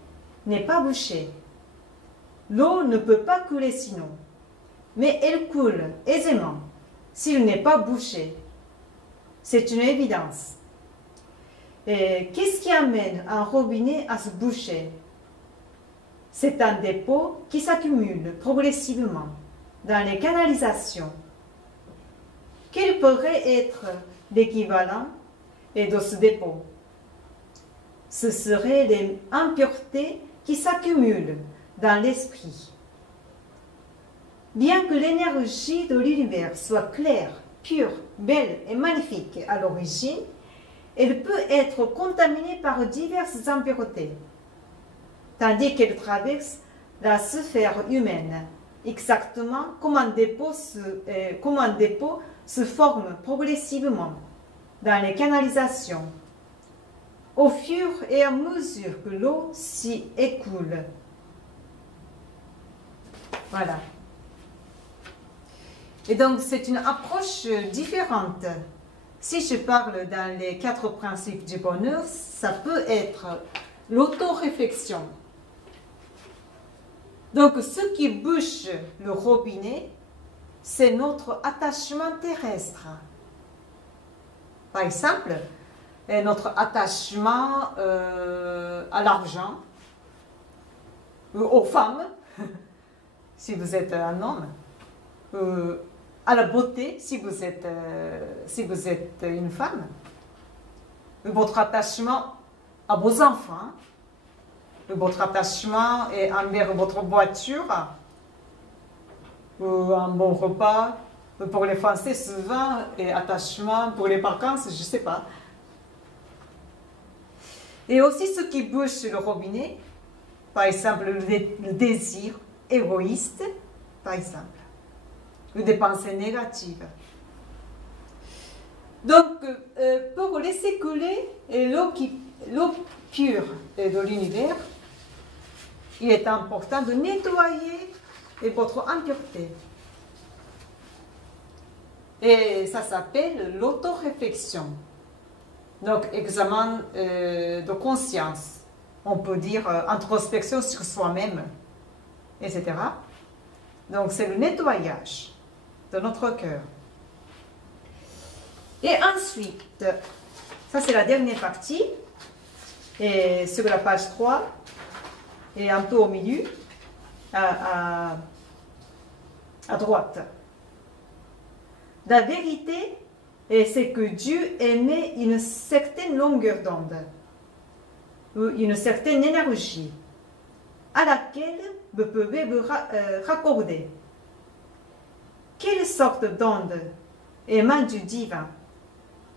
n'est pas bouché. L'eau ne peut pas couler sinon, mais elle coule aisément s'il n'est pas bouché. C'est une évidence. Qu'est-ce qui amène un robinet à se boucher? C'est un dépôt qui s'accumule progressivement dans les canalisations. Quel pourrait être l'équivalent de ce dépôt? Ce seraient les impuretés qui s'accumulent dans l'esprit. Bien que l'énergie de l'univers soit claire, pure, belle et magnifique à l'origine, elle peut être contaminée par diverses impuretés, tandis qu'elle traverse la sphère humaine, exactement comme un dépôt se forme progressivement dans les canalisations, au fur et à mesure que l'eau s'y écoule. Voilà. Et donc, c'est une approche différente. Si je parle dans les 4 principes du bonheur, ça peut être l'auto-réflexion. Donc, ce qui bouche le robinet, c'est notre attachement terrestre. Par exemple, notre attachement à l'argent, aux femmes, si vous êtes un homme, à la beauté, si vous êtes une femme, votre attachement à vos enfants, votre attachement envers votre voiture, un bon repas, pour les Français souvent, et attachement pour les vacances, je ne sais pas. Et aussi ce qui bouche le robinet, par exemple le désir égoïste, par exemple, ou des pensées négatives. Donc, pour laisser couler l'eau pure de l'univers, il est important de nettoyer votre impureté. Et ça s'appelle l'autoréflexion. Donc, examen de conscience. On peut dire introspection sur soi-même, etc. Donc, c'est le nettoyage de notre cœur. Et ensuite, ça c'est la dernière partie, et sur la page 3, et un peu au milieu, à droite. La vérité, c'est que Dieu émet une certaine longueur d'onde, ou une certaine énergie, à laquelle vous pouvez vous raccorder. Quelle sorte d'onde émane du divin?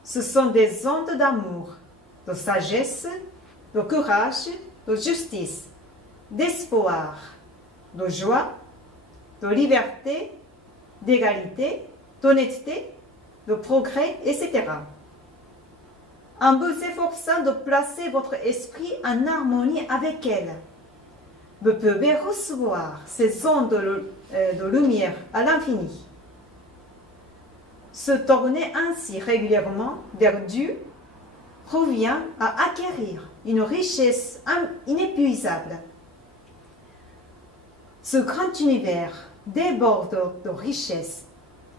Ce sont des ondes d'amour, de sagesse, de courage, de justice, d'espoir, de joie, de liberté, d'égalité, d'honnêteté, de progrès, etc. En vous efforçant de placer votre esprit en harmonie avec elle, vous pouvez recevoir ces ondes de lumière à l'infini. Se tourner ainsi régulièrement vers Dieu revient à acquérir une richesse inépuisable. Ce grand univers déborde de richesses.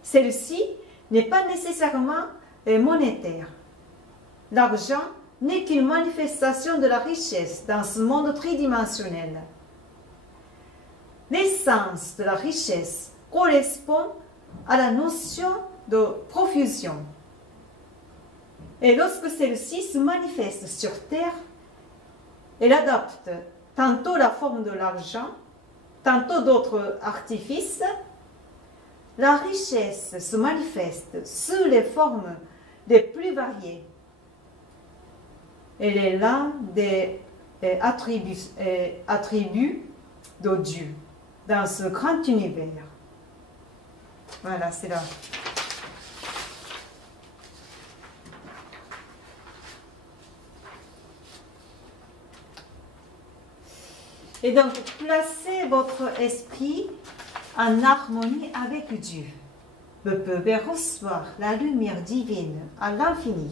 Celle-ci n'est pas nécessairement monétaire. L'argent n'est qu'une manifestation de la richesse dans ce monde tridimensionnel. L'essence de la richesse correspond à la notion de profusion. Et lorsque celle-ci se manifeste sur Terre, elle adopte tantôt la forme de l'argent, tantôt d'autres artifices. La richesse se manifeste sous les formes les plus variées. Elle est l'un des attributs de Dieu dans ce grand univers. Voilà, c'est là. Et donc, placez votre esprit en harmonie avec Dieu. Vous pouvez recevoir la lumière divine à l'infini.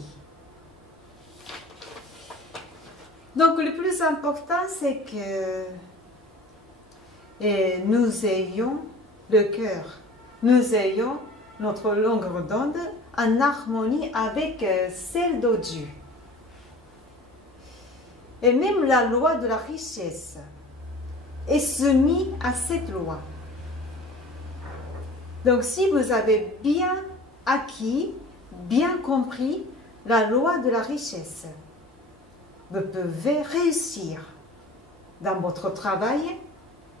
Donc, le plus important, c'est que nous ayons le cœur, nous ayons notre longueur d'onde en harmonie avec celle de Dieu. Et même la loi de la richesse est soumise à cette loi. Donc, si vous avez bien acquis, bien compris la loi de la richesse, vous pouvez réussir dans votre travail,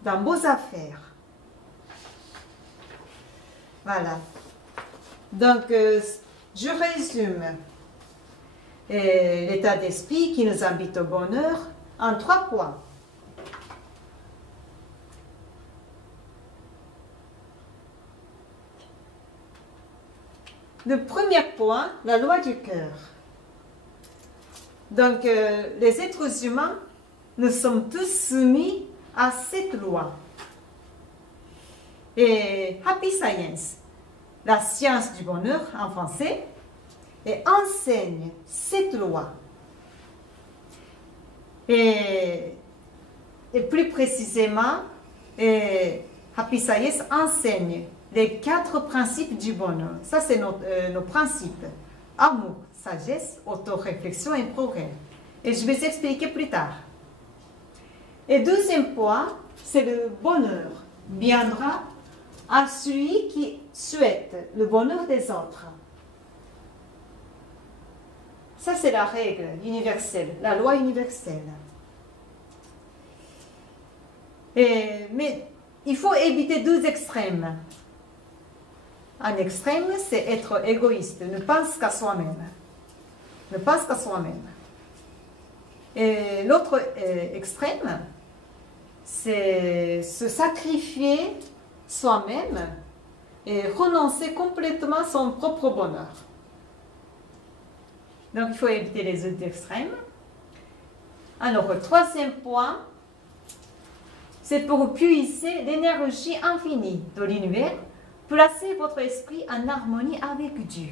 dans vos affaires. Voilà. Donc, je résume l'état d'esprit qui nous invite au bonheur en 3 points. Le premier point, la loi du cœur. Donc, les êtres humains, nous sommes tous soumis à cette loi. Et Happy Science, la science du bonheur en français, et enseigne cette loi. Et plus précisément, Happy Science enseigne les 4 principes du bonheur. Ça, c'est nos principes. Amour, sagesse, autoréflexion et progrès. Et je vais expliquer plus tard. Et deuxième point, c'est le bonheur viendra à celui qui souhaite le bonheur des autres. Ça, c'est la règle universelle, la loi universelle. Mais il faut éviter 2 extrêmes. Un extrême, c'est être égoïste, ne pense qu'à soi-même. Ne pense qu'à soi-même. Et l'autre extrême, c'est se sacrifier soi-même et renoncer complètement à son propre bonheur. Donc, il faut éviter les autres extrêmes. Alors, le troisième point, c'est pour puiser l'énergie infinie de l'univers, placer votre esprit en harmonie avec Dieu.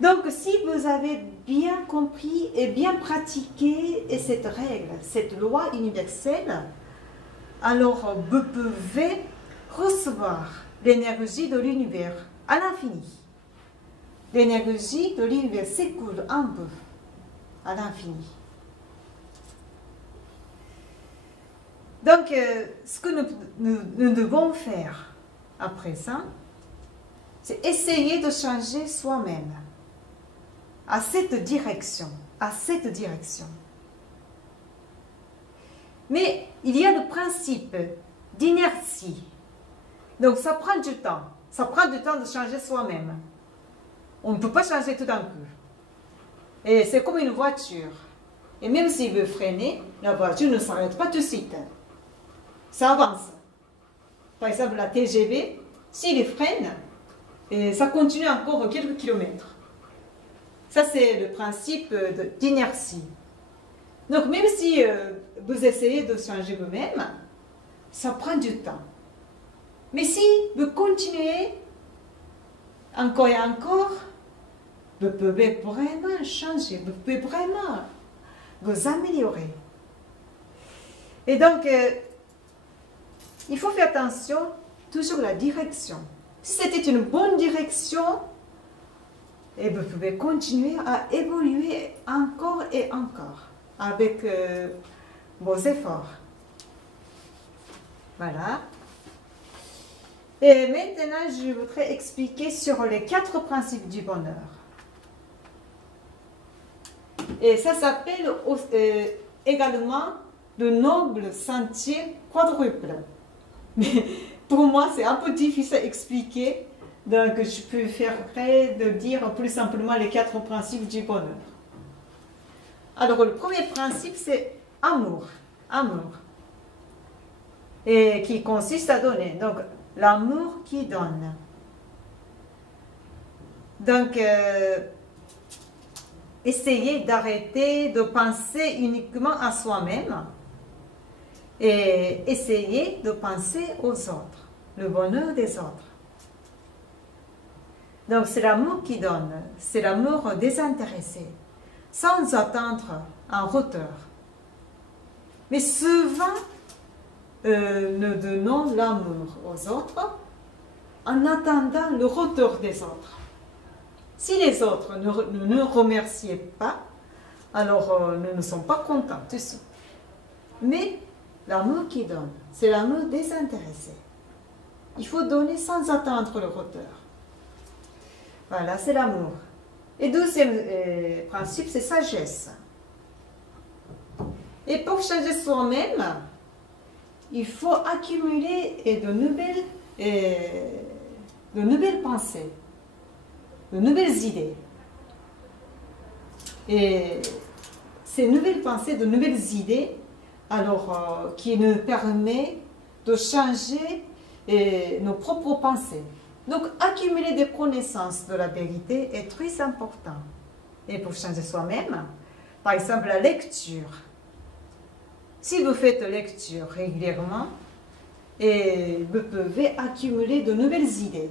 Donc, si vous avez bien compris et bien pratiqué cette règle, cette loi universelle, alors vous pouvez recevoir l'énergie de l'univers à l'infini. L'énergie de l'univers s'écoule en vous à l'infini. Donc, ce que nous devons faire après ça, c'est essayer de changer soi-même à cette direction, Mais il y a le principe d'inertie. Donc, ça prend du temps. Ça prend du temps de changer soi-même. On ne peut pas changer tout d'un coup. Et c'est comme une voiture. Et même s'il veut freiner, la voiture ne s'arrête pas tout de suite. Ça avance. Par exemple, la TGV, s'il freine, et ça continue encore quelques kilomètres. Ça, c'est le principe d'inertie. Donc, même si vous essayez de changer vous-même, ça prend du temps. Mais si vous continuez encore et encore, vous pouvez vraiment changer, vous pouvez vraiment vous améliorer. Et donc, il faut faire attention toujours à la direction. Si c'était une bonne direction, et vous pouvez continuer à évoluer encore et encore avec vos efforts. Voilà. Et maintenant, je voudrais expliquer sur les 4 principes du bonheur. Et ça s'appelle également le noble sentier quadruple. Mais pour moi, c'est un peu difficile à expliquer. Donc, je peux faire près de dire plus simplement les 4 principes du bonheur. Alors, le premier principe, c'est amour. Amour. Et qui consiste à donner. Donc, l'amour qui donne. Donc, essayez d'arrêter de penser uniquement à soi-même et essayez de penser aux autres, le bonheur des autres. Donc, c'est l'amour qui donne, c'est l'amour désintéressé, sans attendre un retour. Mais souvent, nous donnons l'amour aux autres en attendant le retour des autres. Si les autres ne nous remerciaient pas, alors nous ne sommes pas contents dessus. Mais l'amour qui donne, c'est l'amour désintéressé. Il faut donner sans attendre le retour. Voilà, c'est l'amour. Et deuxième principe, c'est sagesse. Et pour changer soi-même, il faut accumuler de nouvelles pensées, de nouvelles idées. Et ces nouvelles pensées, de nouvelles idées, alors qui nous permettent de changer nos propres pensées. Donc, accumuler des connaissances de la vérité est très important. Et pour changer soi-même, par exemple, la lecture. Si vous faites lecture régulièrement, et vous pouvez accumuler de nouvelles idées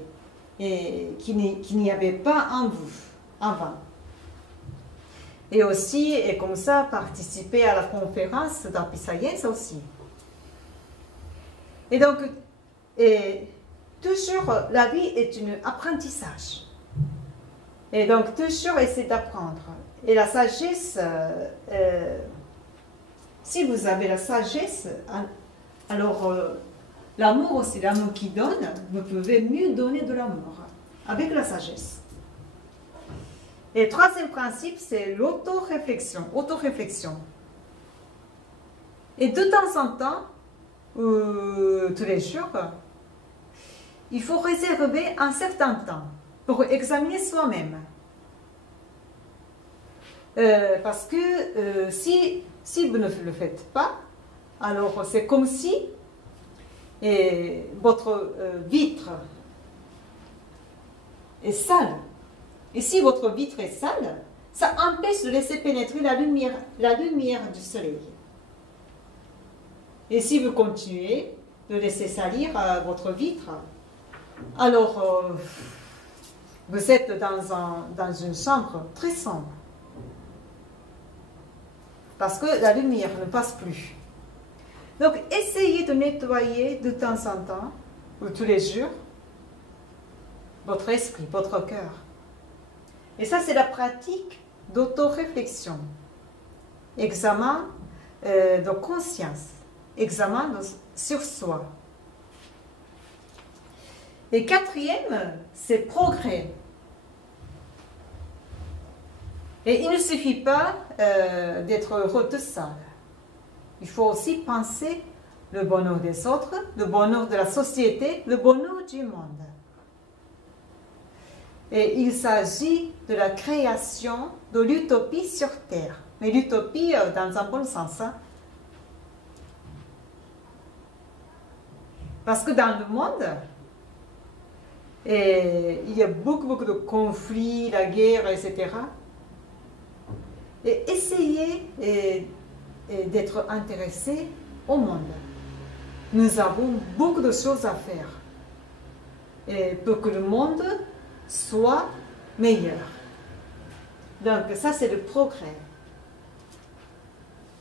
qu'il n'y avait pas en vous avant. Et aussi, et comme ça, participer à la conférence d'Happy Science aussi. Et donc, toujours, la vie est un apprentissage. Et donc, toujours essayer d'apprendre. Et la sagesse, si vous avez la sagesse, alors l'amour aussi, l'amour qui donne, vous pouvez mieux donner de l'amour avec la sagesse. Et le troisième principe, c'est l'auto-réflexion. Et de temps en temps, tous les jours, il faut réserver un certain temps pour examiner soi-même. Parce que si vous ne le faites pas, alors c'est comme si votre vitre est sale. Et si votre vitre est sale, ça empêche de laisser pénétrer la lumière du soleil. Et si vous continuez de laisser salir votre vitre, alors vous êtes dans une chambre très sombre. Parce que la lumière ne passe plus. Donc, essayez de nettoyer de temps en temps, ou tous les jours, votre esprit, votre cœur. Et ça, c'est la pratique d'autoréflexion. Examen de conscience. Examen sur soi. Et quatrième, c'est progrès. Et il ne suffit pas d'être heureux de ça. Il faut aussi penser le bonheur des autres, le bonheur de la société, le bonheur du monde. Et il s'agit de la création de l'utopie sur Terre. Mais l'utopie dans un bon sens. Hein. Parce que dans le monde, il y a beaucoup de conflits, la guerre, etc. Et essayez d'être intéressé au monde. Nous avons beaucoup de choses à faire pour que le monde soit meilleur. Donc ça, c'est le progrès.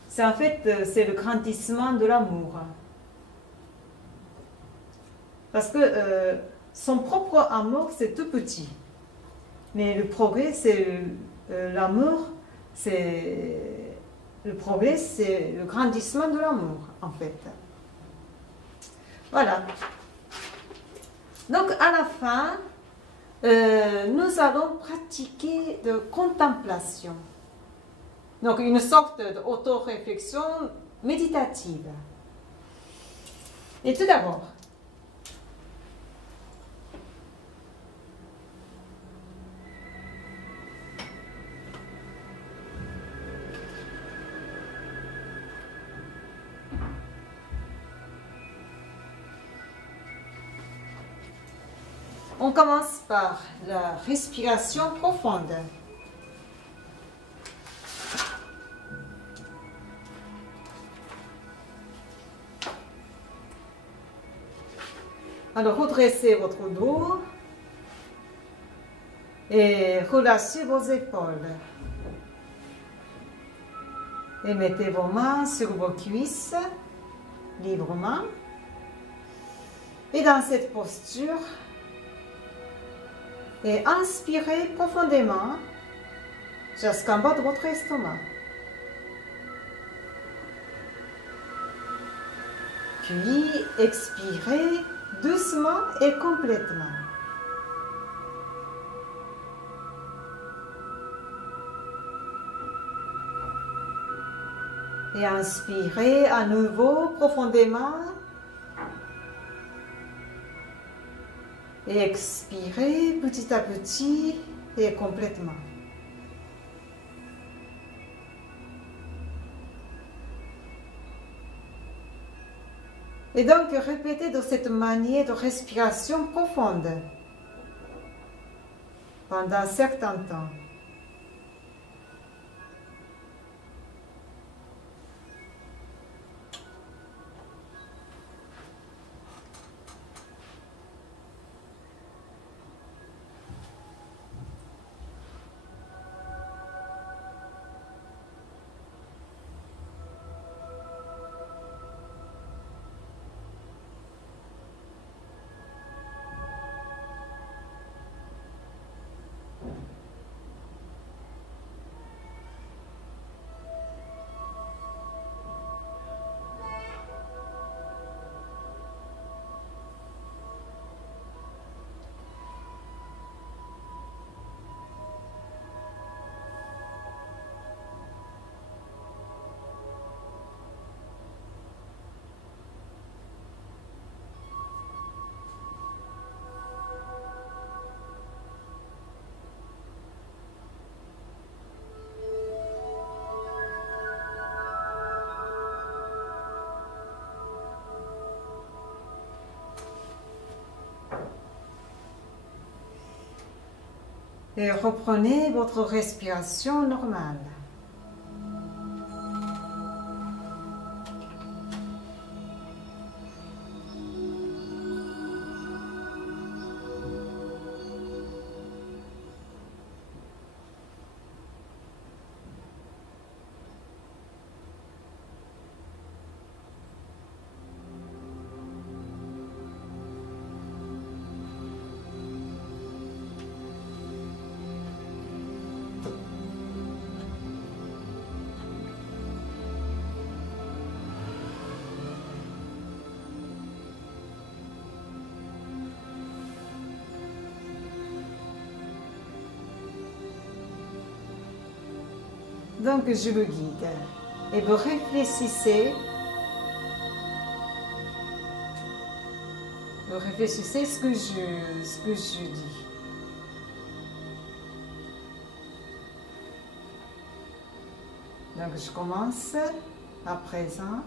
C'est en fait, c'est le grandissement de l'amour. Parce que son propre amour, c'est tout petit. Mais le progrès, c'est l'amour, le progrès, c'est le grandissement de l'amour, en fait. Voilà. Donc, à la fin, nous allons pratiquer de contemplation. Donc, une sorte d'auto-réflexion méditative. Et tout d'abord, on commence par la respiration profonde. Alors, redressez votre dos et relâchez vos épaules. Et mettez vos mains sur vos cuisses librement. Et dans cette posture, et inspirez profondément jusqu'en bas de votre estomac. Puis expirez doucement et complètement. Et inspirez à nouveau profondément. Et expirez petit à petit et complètement. Et donc, répétez de cette manière de respiration profonde pendant un certain temps. Et reprenez votre respiration normale. Donc je vous guide et vous réfléchissez ce que je dis. Donc je commence à présent.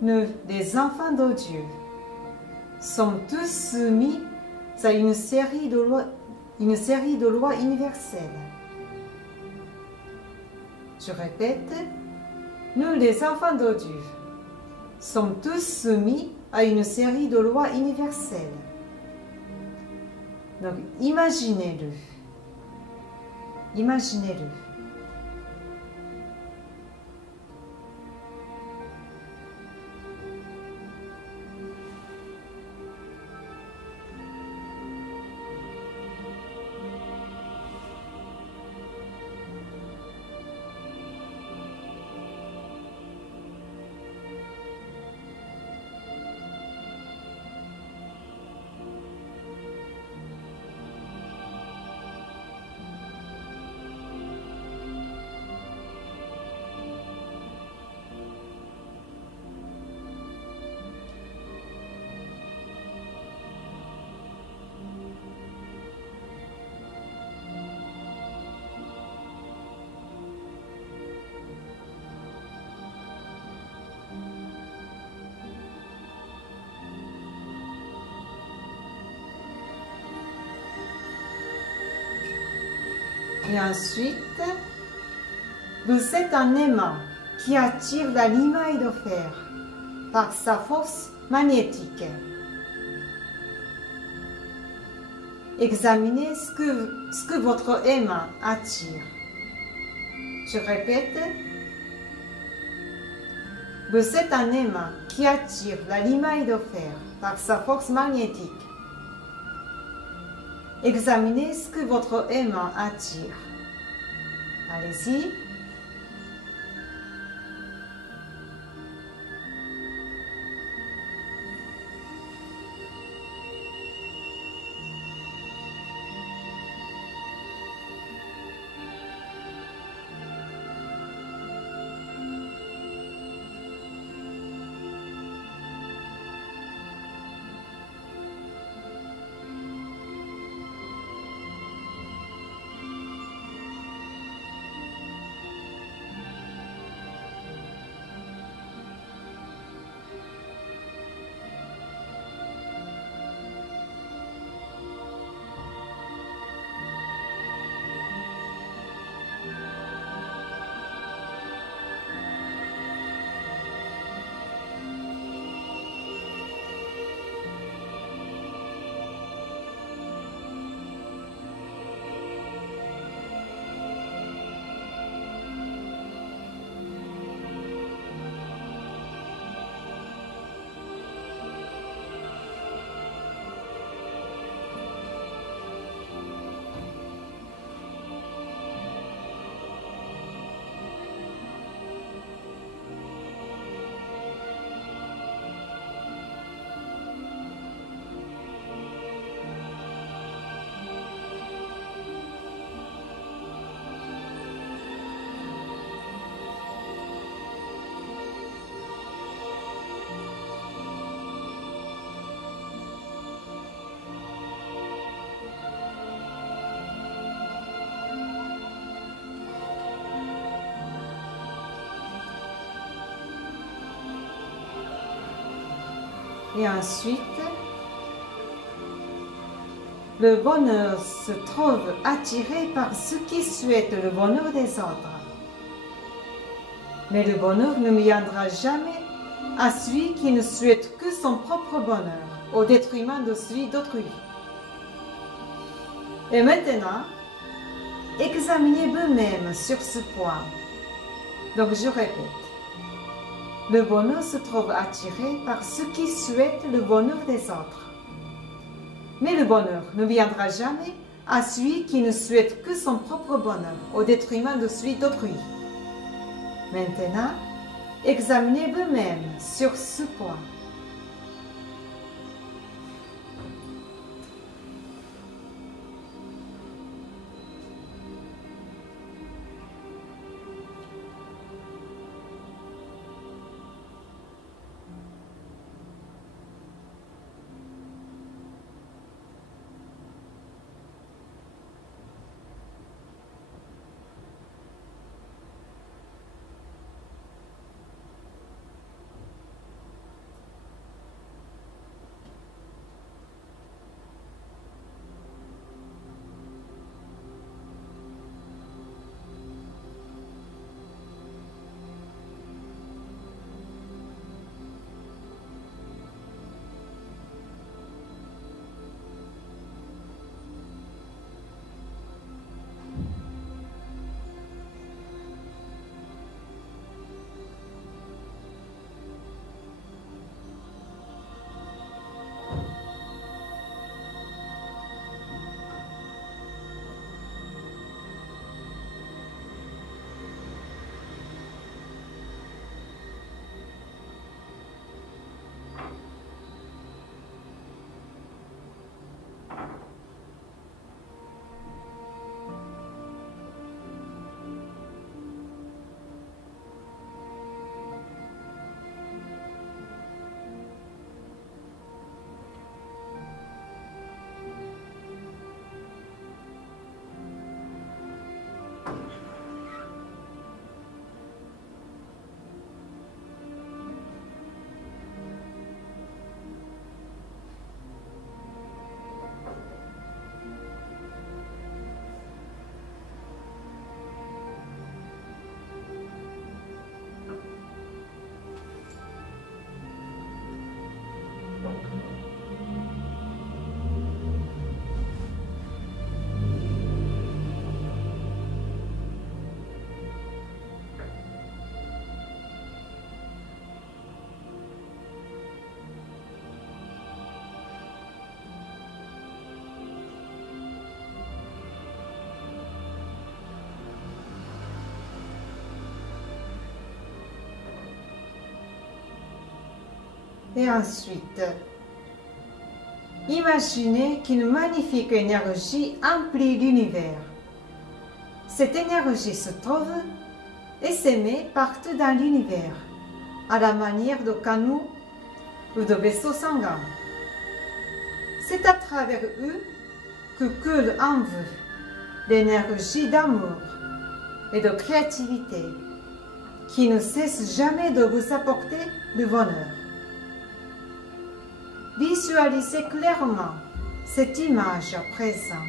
Nous, les enfants de Dieu, sommes tous soumis à une série de lois universelles. Je répète, nous les enfants de Dieu sommes tous soumis à une série de lois universelles. Donc imaginez-le. Imaginez-le. Et ensuite, vous êtes un aimant qui attire la limaille de fer par sa force magnétique. Examinez ce que votre aimant attire. Je répète, vous êtes un aimant qui attire la limaille de fer par sa force magnétique. Examinez ce que votre aimant attire. Allez-y. Et ensuite, le bonheur se trouve attiré par ceux qui souhaitent le bonheur des autres. Mais le bonheur ne viendra jamais à celui qui ne souhaite que son propre bonheur, au détriment de celui d'autrui. Et maintenant, examinez vous-même sur ce point. Donc je répète, le bonheur se trouve attiré par ceux qui souhaitent le bonheur des autres. Mais le bonheur ne viendra jamais à celui qui ne souhaite que son propre bonheur, au détriment de celui d'autrui. Maintenant, examinez vous-même sur ce point. Et ensuite, imaginez qu'une magnifique énergie emplit l'univers. Cette énergie se trouve et s'émet partout dans l'univers, à la manière de canaux ou de vaisseaux sanguins. C'est à travers eux que coule en vous l'énergie d'amour et de créativité qui ne cesse jamais de vous apporter le bonheur. Visualisez clairement cette image à présent.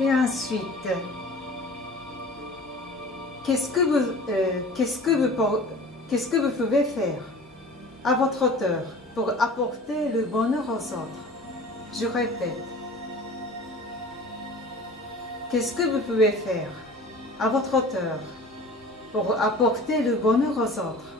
Et ensuite, qu'est-ce que vous pouvez faire à votre hauteur pour apporter le bonheur aux autres? Je répète. Qu'est-ce que vous pouvez faire à votre hauteur pour apporter le bonheur aux autres?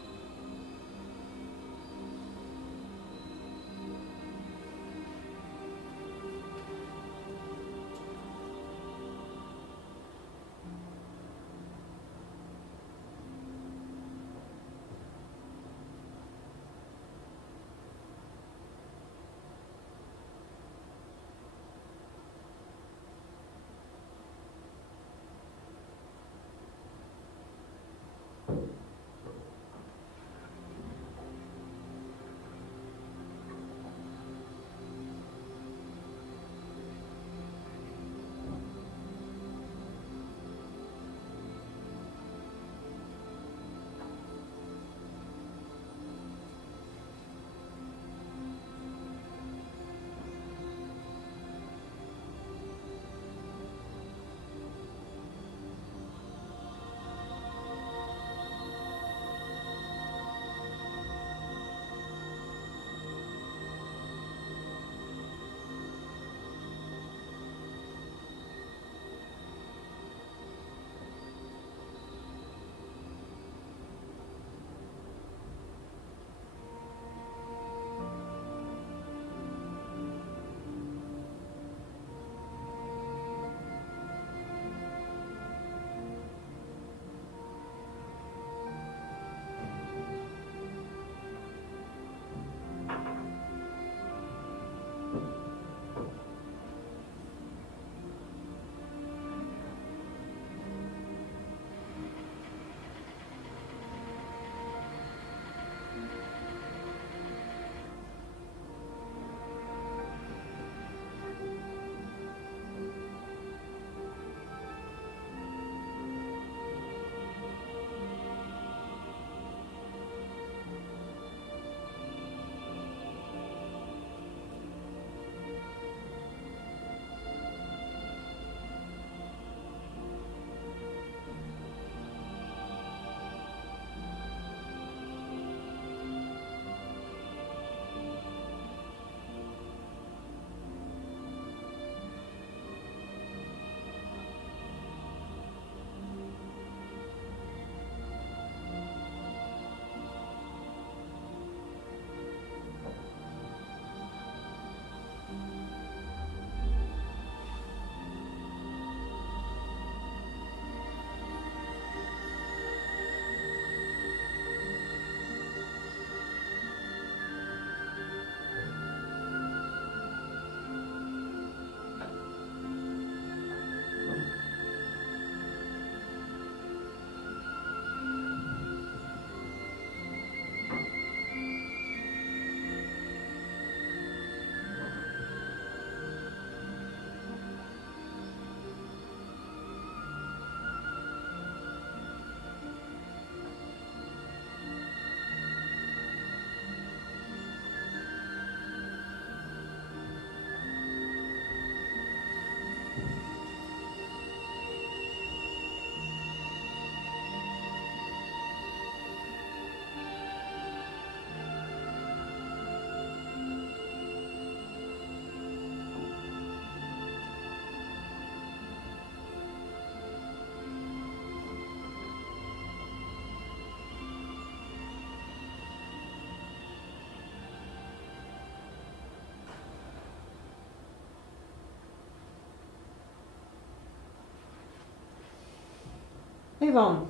Et bon,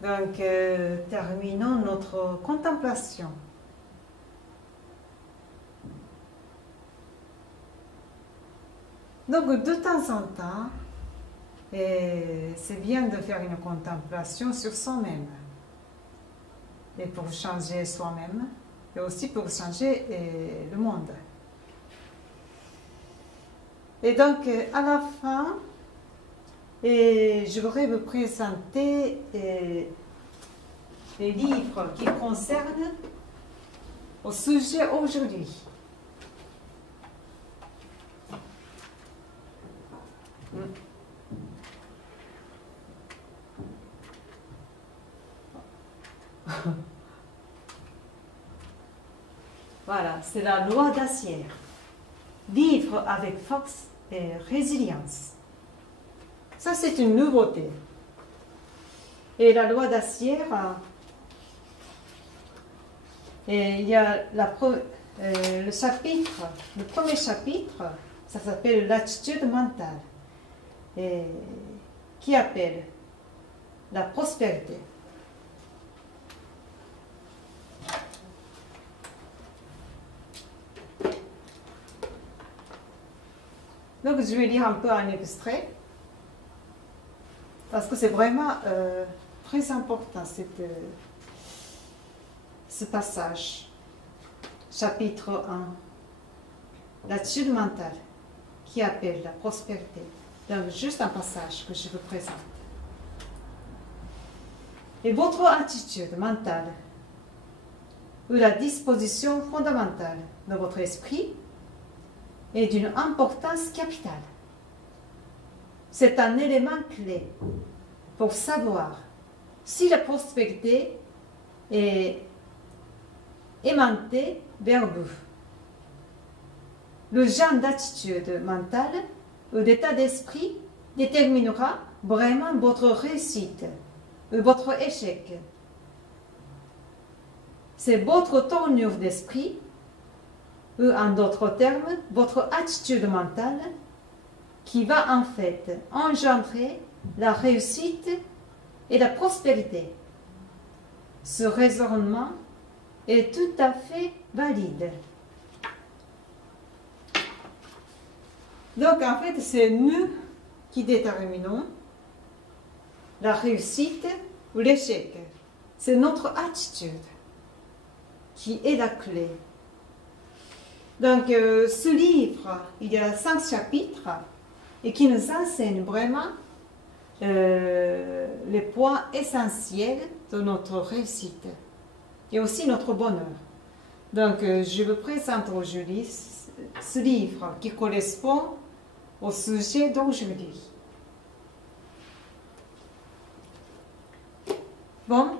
donc terminons notre contemplation. Donc de temps en temps, c'est bien de faire une contemplation sur soi-même. Et pour changer soi-même, et aussi pour changer le monde. Et donc à la fin, je voudrais vous présenter les livres qui concernent au sujet aujourd'hui. Voilà, c'est la loi d'Acier. Vivre avec force et résilience. Ça, c'est une nouveauté. Et la loi d'Acier, et il y a le chapitre, le premier chapitre, ça s'appelle l'attitude mentale, et qui appelle la prospérité. Donc je vais lire un peu un extrait, parce que c'est vraiment très important ce passage. Chapitre 1, l'attitude mentale qui appelle la prospérité. Donc juste un passage que je vous présente. Et votre attitude mentale, ou la disposition fondamentale de votre esprit, est d'une importance capitale. C'est un élément clé pour savoir si la prospérité est aimantée vers vous. Le genre d'attitude mentale ou d'état d'esprit déterminera vraiment votre réussite ou votre échec. C'est votre tournure d'esprit, ou en d'autres termes, votre attitude mentale, qui va en fait engendrer la réussite et la prospérité. Ce raisonnement est tout à fait valide. Donc en fait, c'est nous qui déterminons la réussite ou l'échec. C'est notre attitude qui est la clé. Donc ce livre, il y a 5 chapitres et qui nous enseigne vraiment les points essentiels de notre réussite et aussi notre bonheur. Donc je vous présente aujourd'hui ce livre qui correspond au sujet d'aujourd'hui. Bon,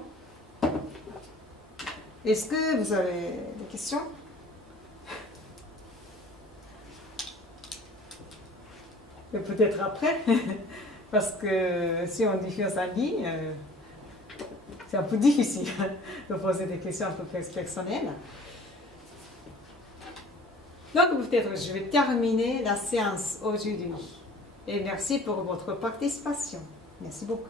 est-ce que vous avez des questions? Et peut-être après, parce que si on diffuse en ligne, c'est un peu difficile de poser des questions un peu plus personnelles. Donc peut-être je vais terminer la séance aujourd'hui. Et merci pour votre participation. Merci beaucoup.